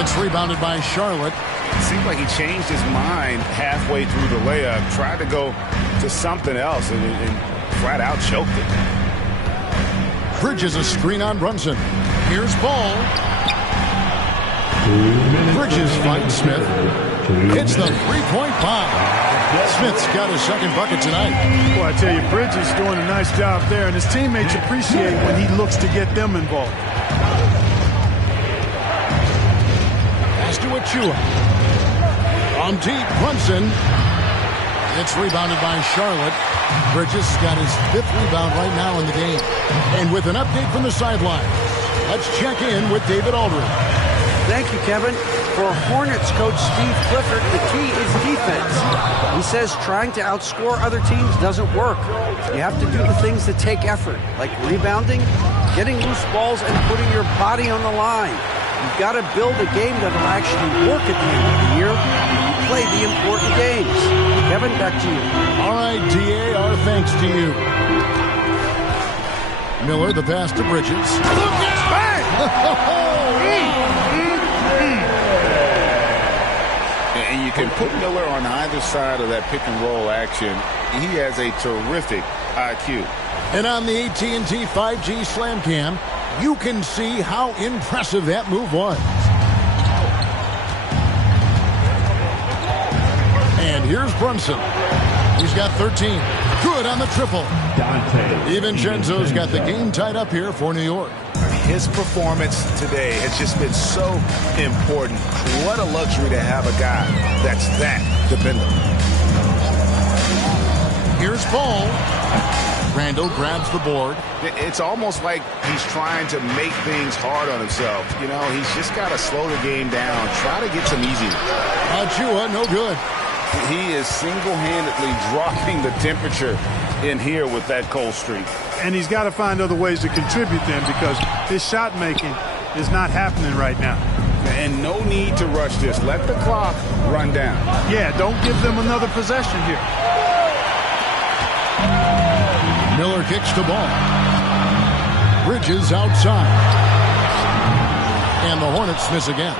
It's rebounded by Charlotte. It seemed like he changed his mind halfway through the layup, tried to go to something else, and flat out choked it. Bridges a screen on Brunson. Here's Ball. Bridges finds Smith. Hits the three-point bomb. Smith's got his second bucket tonight. Boy, I tell you, Bridges doing a nice job there, and his teammates appreciate when he looks to get them involved. Pass to Achua. On deep, Brunson. It's rebounded by Charlotte. Bridges got his 5th rebound right now in the game. And with an update from the sideline, let's check in with David Aldridge. Thank you, Kevin. For Hornets coach Steve Clifford, the key is defense. He says trying to outscore other teams doesn't work. You have to do the things that take effort, like rebounding, getting loose balls, and putting your body on the line. You've got to build a game that will actually work at the end of the year. You play the important games. Kevin, back to you. All right, DA, our thanks to you. Miller, the pass to Bridges. Look out! And you can put Miller on either side of that pick-and-roll action. He has a terrific IQ. And on the AT&T 5G Slam Cam, you can see how impressive that move was. And here's Brunson. He's got 13. Good on the triple. DiVincenzo's got the game tied up here for New York. His performance today has just been so important. What a luxury to have a guy that's that dependable. Here's Ball. Randall grabs the board. It's almost like he's trying to make things hard on himself. You know, he's just got to slow the game down, try to get some easy. Achua, no good. He is single-handedly dropping the temperature in here with that cold streak. And he's got to find other ways to contribute then, because his shot making is not happening right now. And no need to rush this. Let the clock run down. Yeah, don't give them another possession here. Miller kicks the ball. Bridges outside. And the Hornets miss again.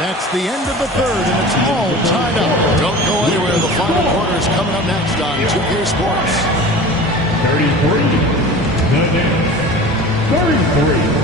That's the end of the third, and it's all tied up. Don't go anywhere. The final quarter is coming up next on 2K Sports. 33. The Knicks. 33.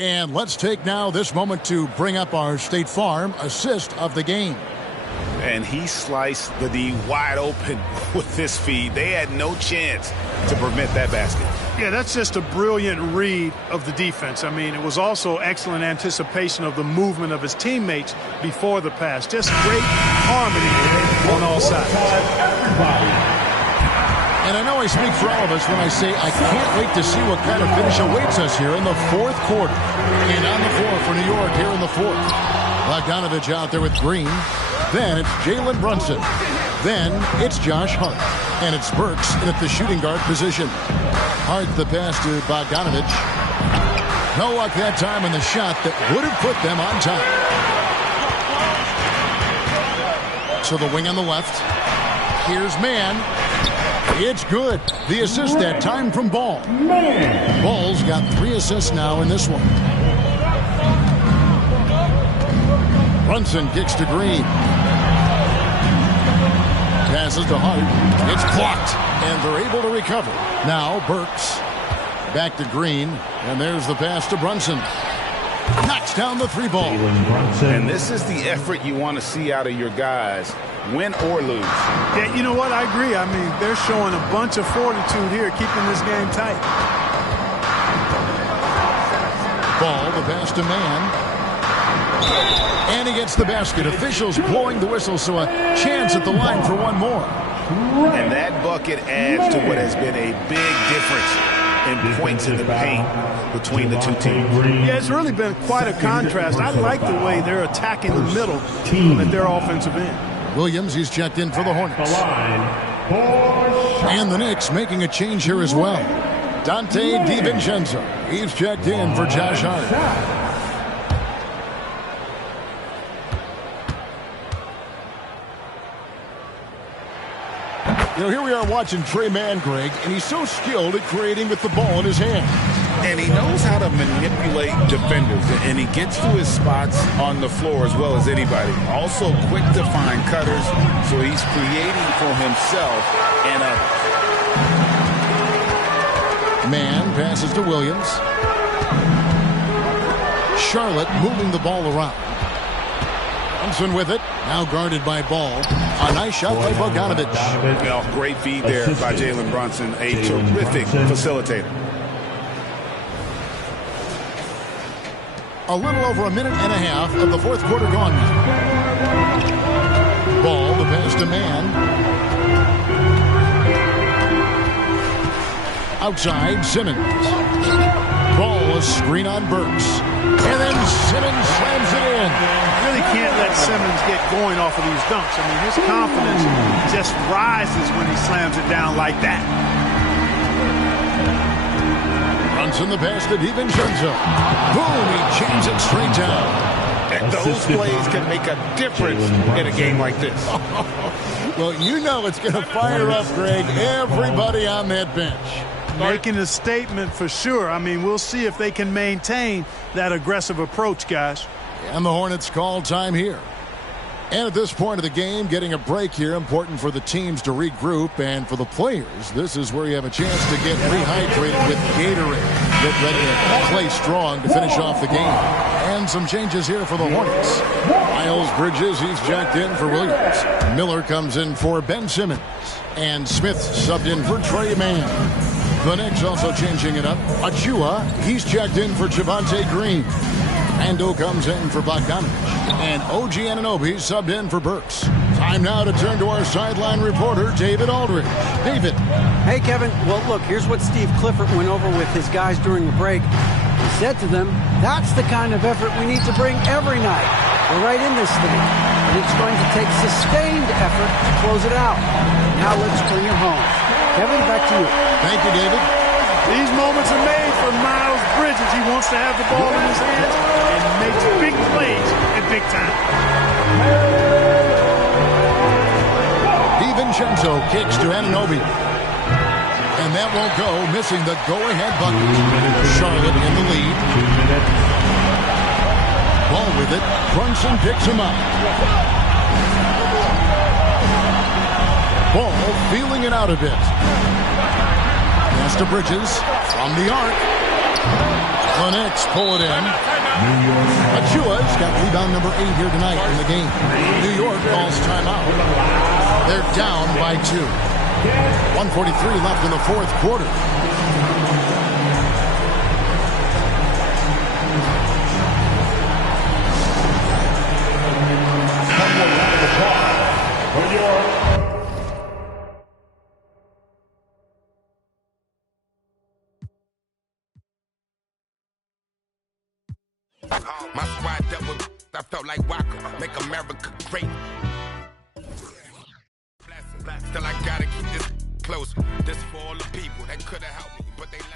And let's take now this moment to bring up our State Farm assist of the game. And he sliced the D wide open with this feed. They had no chance to prevent that basket. Yeah, that's just a brilliant read of the defense. I mean, it was also excellent anticipation of the movement of his teammates before the pass. Just great harmony on all sides. And I know I speak for all of us when I say I can't wait to see what kind of finish awaits us here in the fourth quarter. And on the floor for New York here in the fourth. Bogdanovich out there with Green. Then it's Jalen Brunson. Then it's Josh Hart. And it's Burks in at the shooting guard position. Hart the pass to Bogdanovich. No luck that time in the shot that would have put them on top. So the wing on the left. Here's Mann. It's good. The assist that time from Ball. Ball's got 3 assists now in this one. Brunson kicks to Green. Passes to Hart. It's blocked. And they're able to recover. Now Burks. Back to Green. And there's the pass to Brunson. Knocks down the 3 ball. And this is the effort you want to see out of your guys, win or lose. Yeah, you know what? I agree. I mean, they're showing a bunch of fortitude here, keeping this game tight. Ball, the pass to Mann. And he gets the basket. Officials blowing the whistle, so a chance at the line for one more. And that bucket adds to what has been a big difference in points in the paint between the two teams. Yeah, it's really been quite a contrast. I like the way they're attacking the middle at their offensive end. Williams, he's checked in for the Hornets. And the Knicks making a change here as well. Dante DiVincenzo, he's checked in for Josh Hart. You know, here we are watching Trey Mann, Greg, and he's so skilled at creating with the ball in his hand. And he knows how to manipulate defenders, and he gets to his spots on the floor as well as anybody. Also quick to find cutters, so he's creating for himself and others. Mann passes to Williams. Charlotte moving the ball around. Thompson with it, now guarded by Ball. A nice shot by Bogdanovich. Well, great feed there by Jalen Brunson, a terrific facilitator. A little over a minute and a half of the fourth quarter gone now. Ball, the pass to Mann. Outside, Simmons. Ball, a screen on Burks. And then Simmons slams it in. Really can't let Simmons get going off of these dunks. I mean, his confidence just rises when he slams it down like that. Brunson the pass to DiVincenzo. Boom, he chains it straight down. And those plays can make a difference in a game like this. Well, you know it's going to fire up, Greg, everybody on that bench. Making a statement for sure. I mean, we'll see if they can maintain that aggressive approach, guys. And the Hornets call time here. And at this point of the game, getting a break here, important for the teams to regroup, and for the players, this is where you have a chance to get rehydrated with Gatorade. Get ready to play strong to finish off the game. And some changes here for the Hornets. Miles Bridges, he's jacked in for Williams. Miller comes in for Ben Simmons. And Smith subbed in for Trey Mann. The Knicks also changing it up. Achua, he's checked in for Javonte Green. Ando comes in for Bogdanovich. And OG Anunoby subbed in for Burks. Time now to turn to our sideline reporter, David Aldridge. David. Hey, Kevin. Well, look, here's what Steve Clifford went over with his guys during the break. He said to them, that's the kind of effort we need to bring every night. We're right in this thing. And it's going to take sustained effort to close it out. Now let's bring it home. Kevin, back to you. Thank you, David. These moments are made for Miles Bridges. He wants to have the ball in his hands and makes big plays at big time. DiVincenzo kicks to Anunoby. And that won't go, missing the go-ahead bucket. Charlotte in the lead. Ball with it. Brunson picks him up. Ball feeling it out a bit. Pass to Bridges from the arc. The Knicks pull it in. Achua's got rebound number 8 here tonight in the game. New York calls timeout. They're down by 2. 1:43 left in the fourth quarter. My squad dealt with, I felt like Walker, make America great. Still I gotta keep this close. This for all the people that could have helped me, but they left.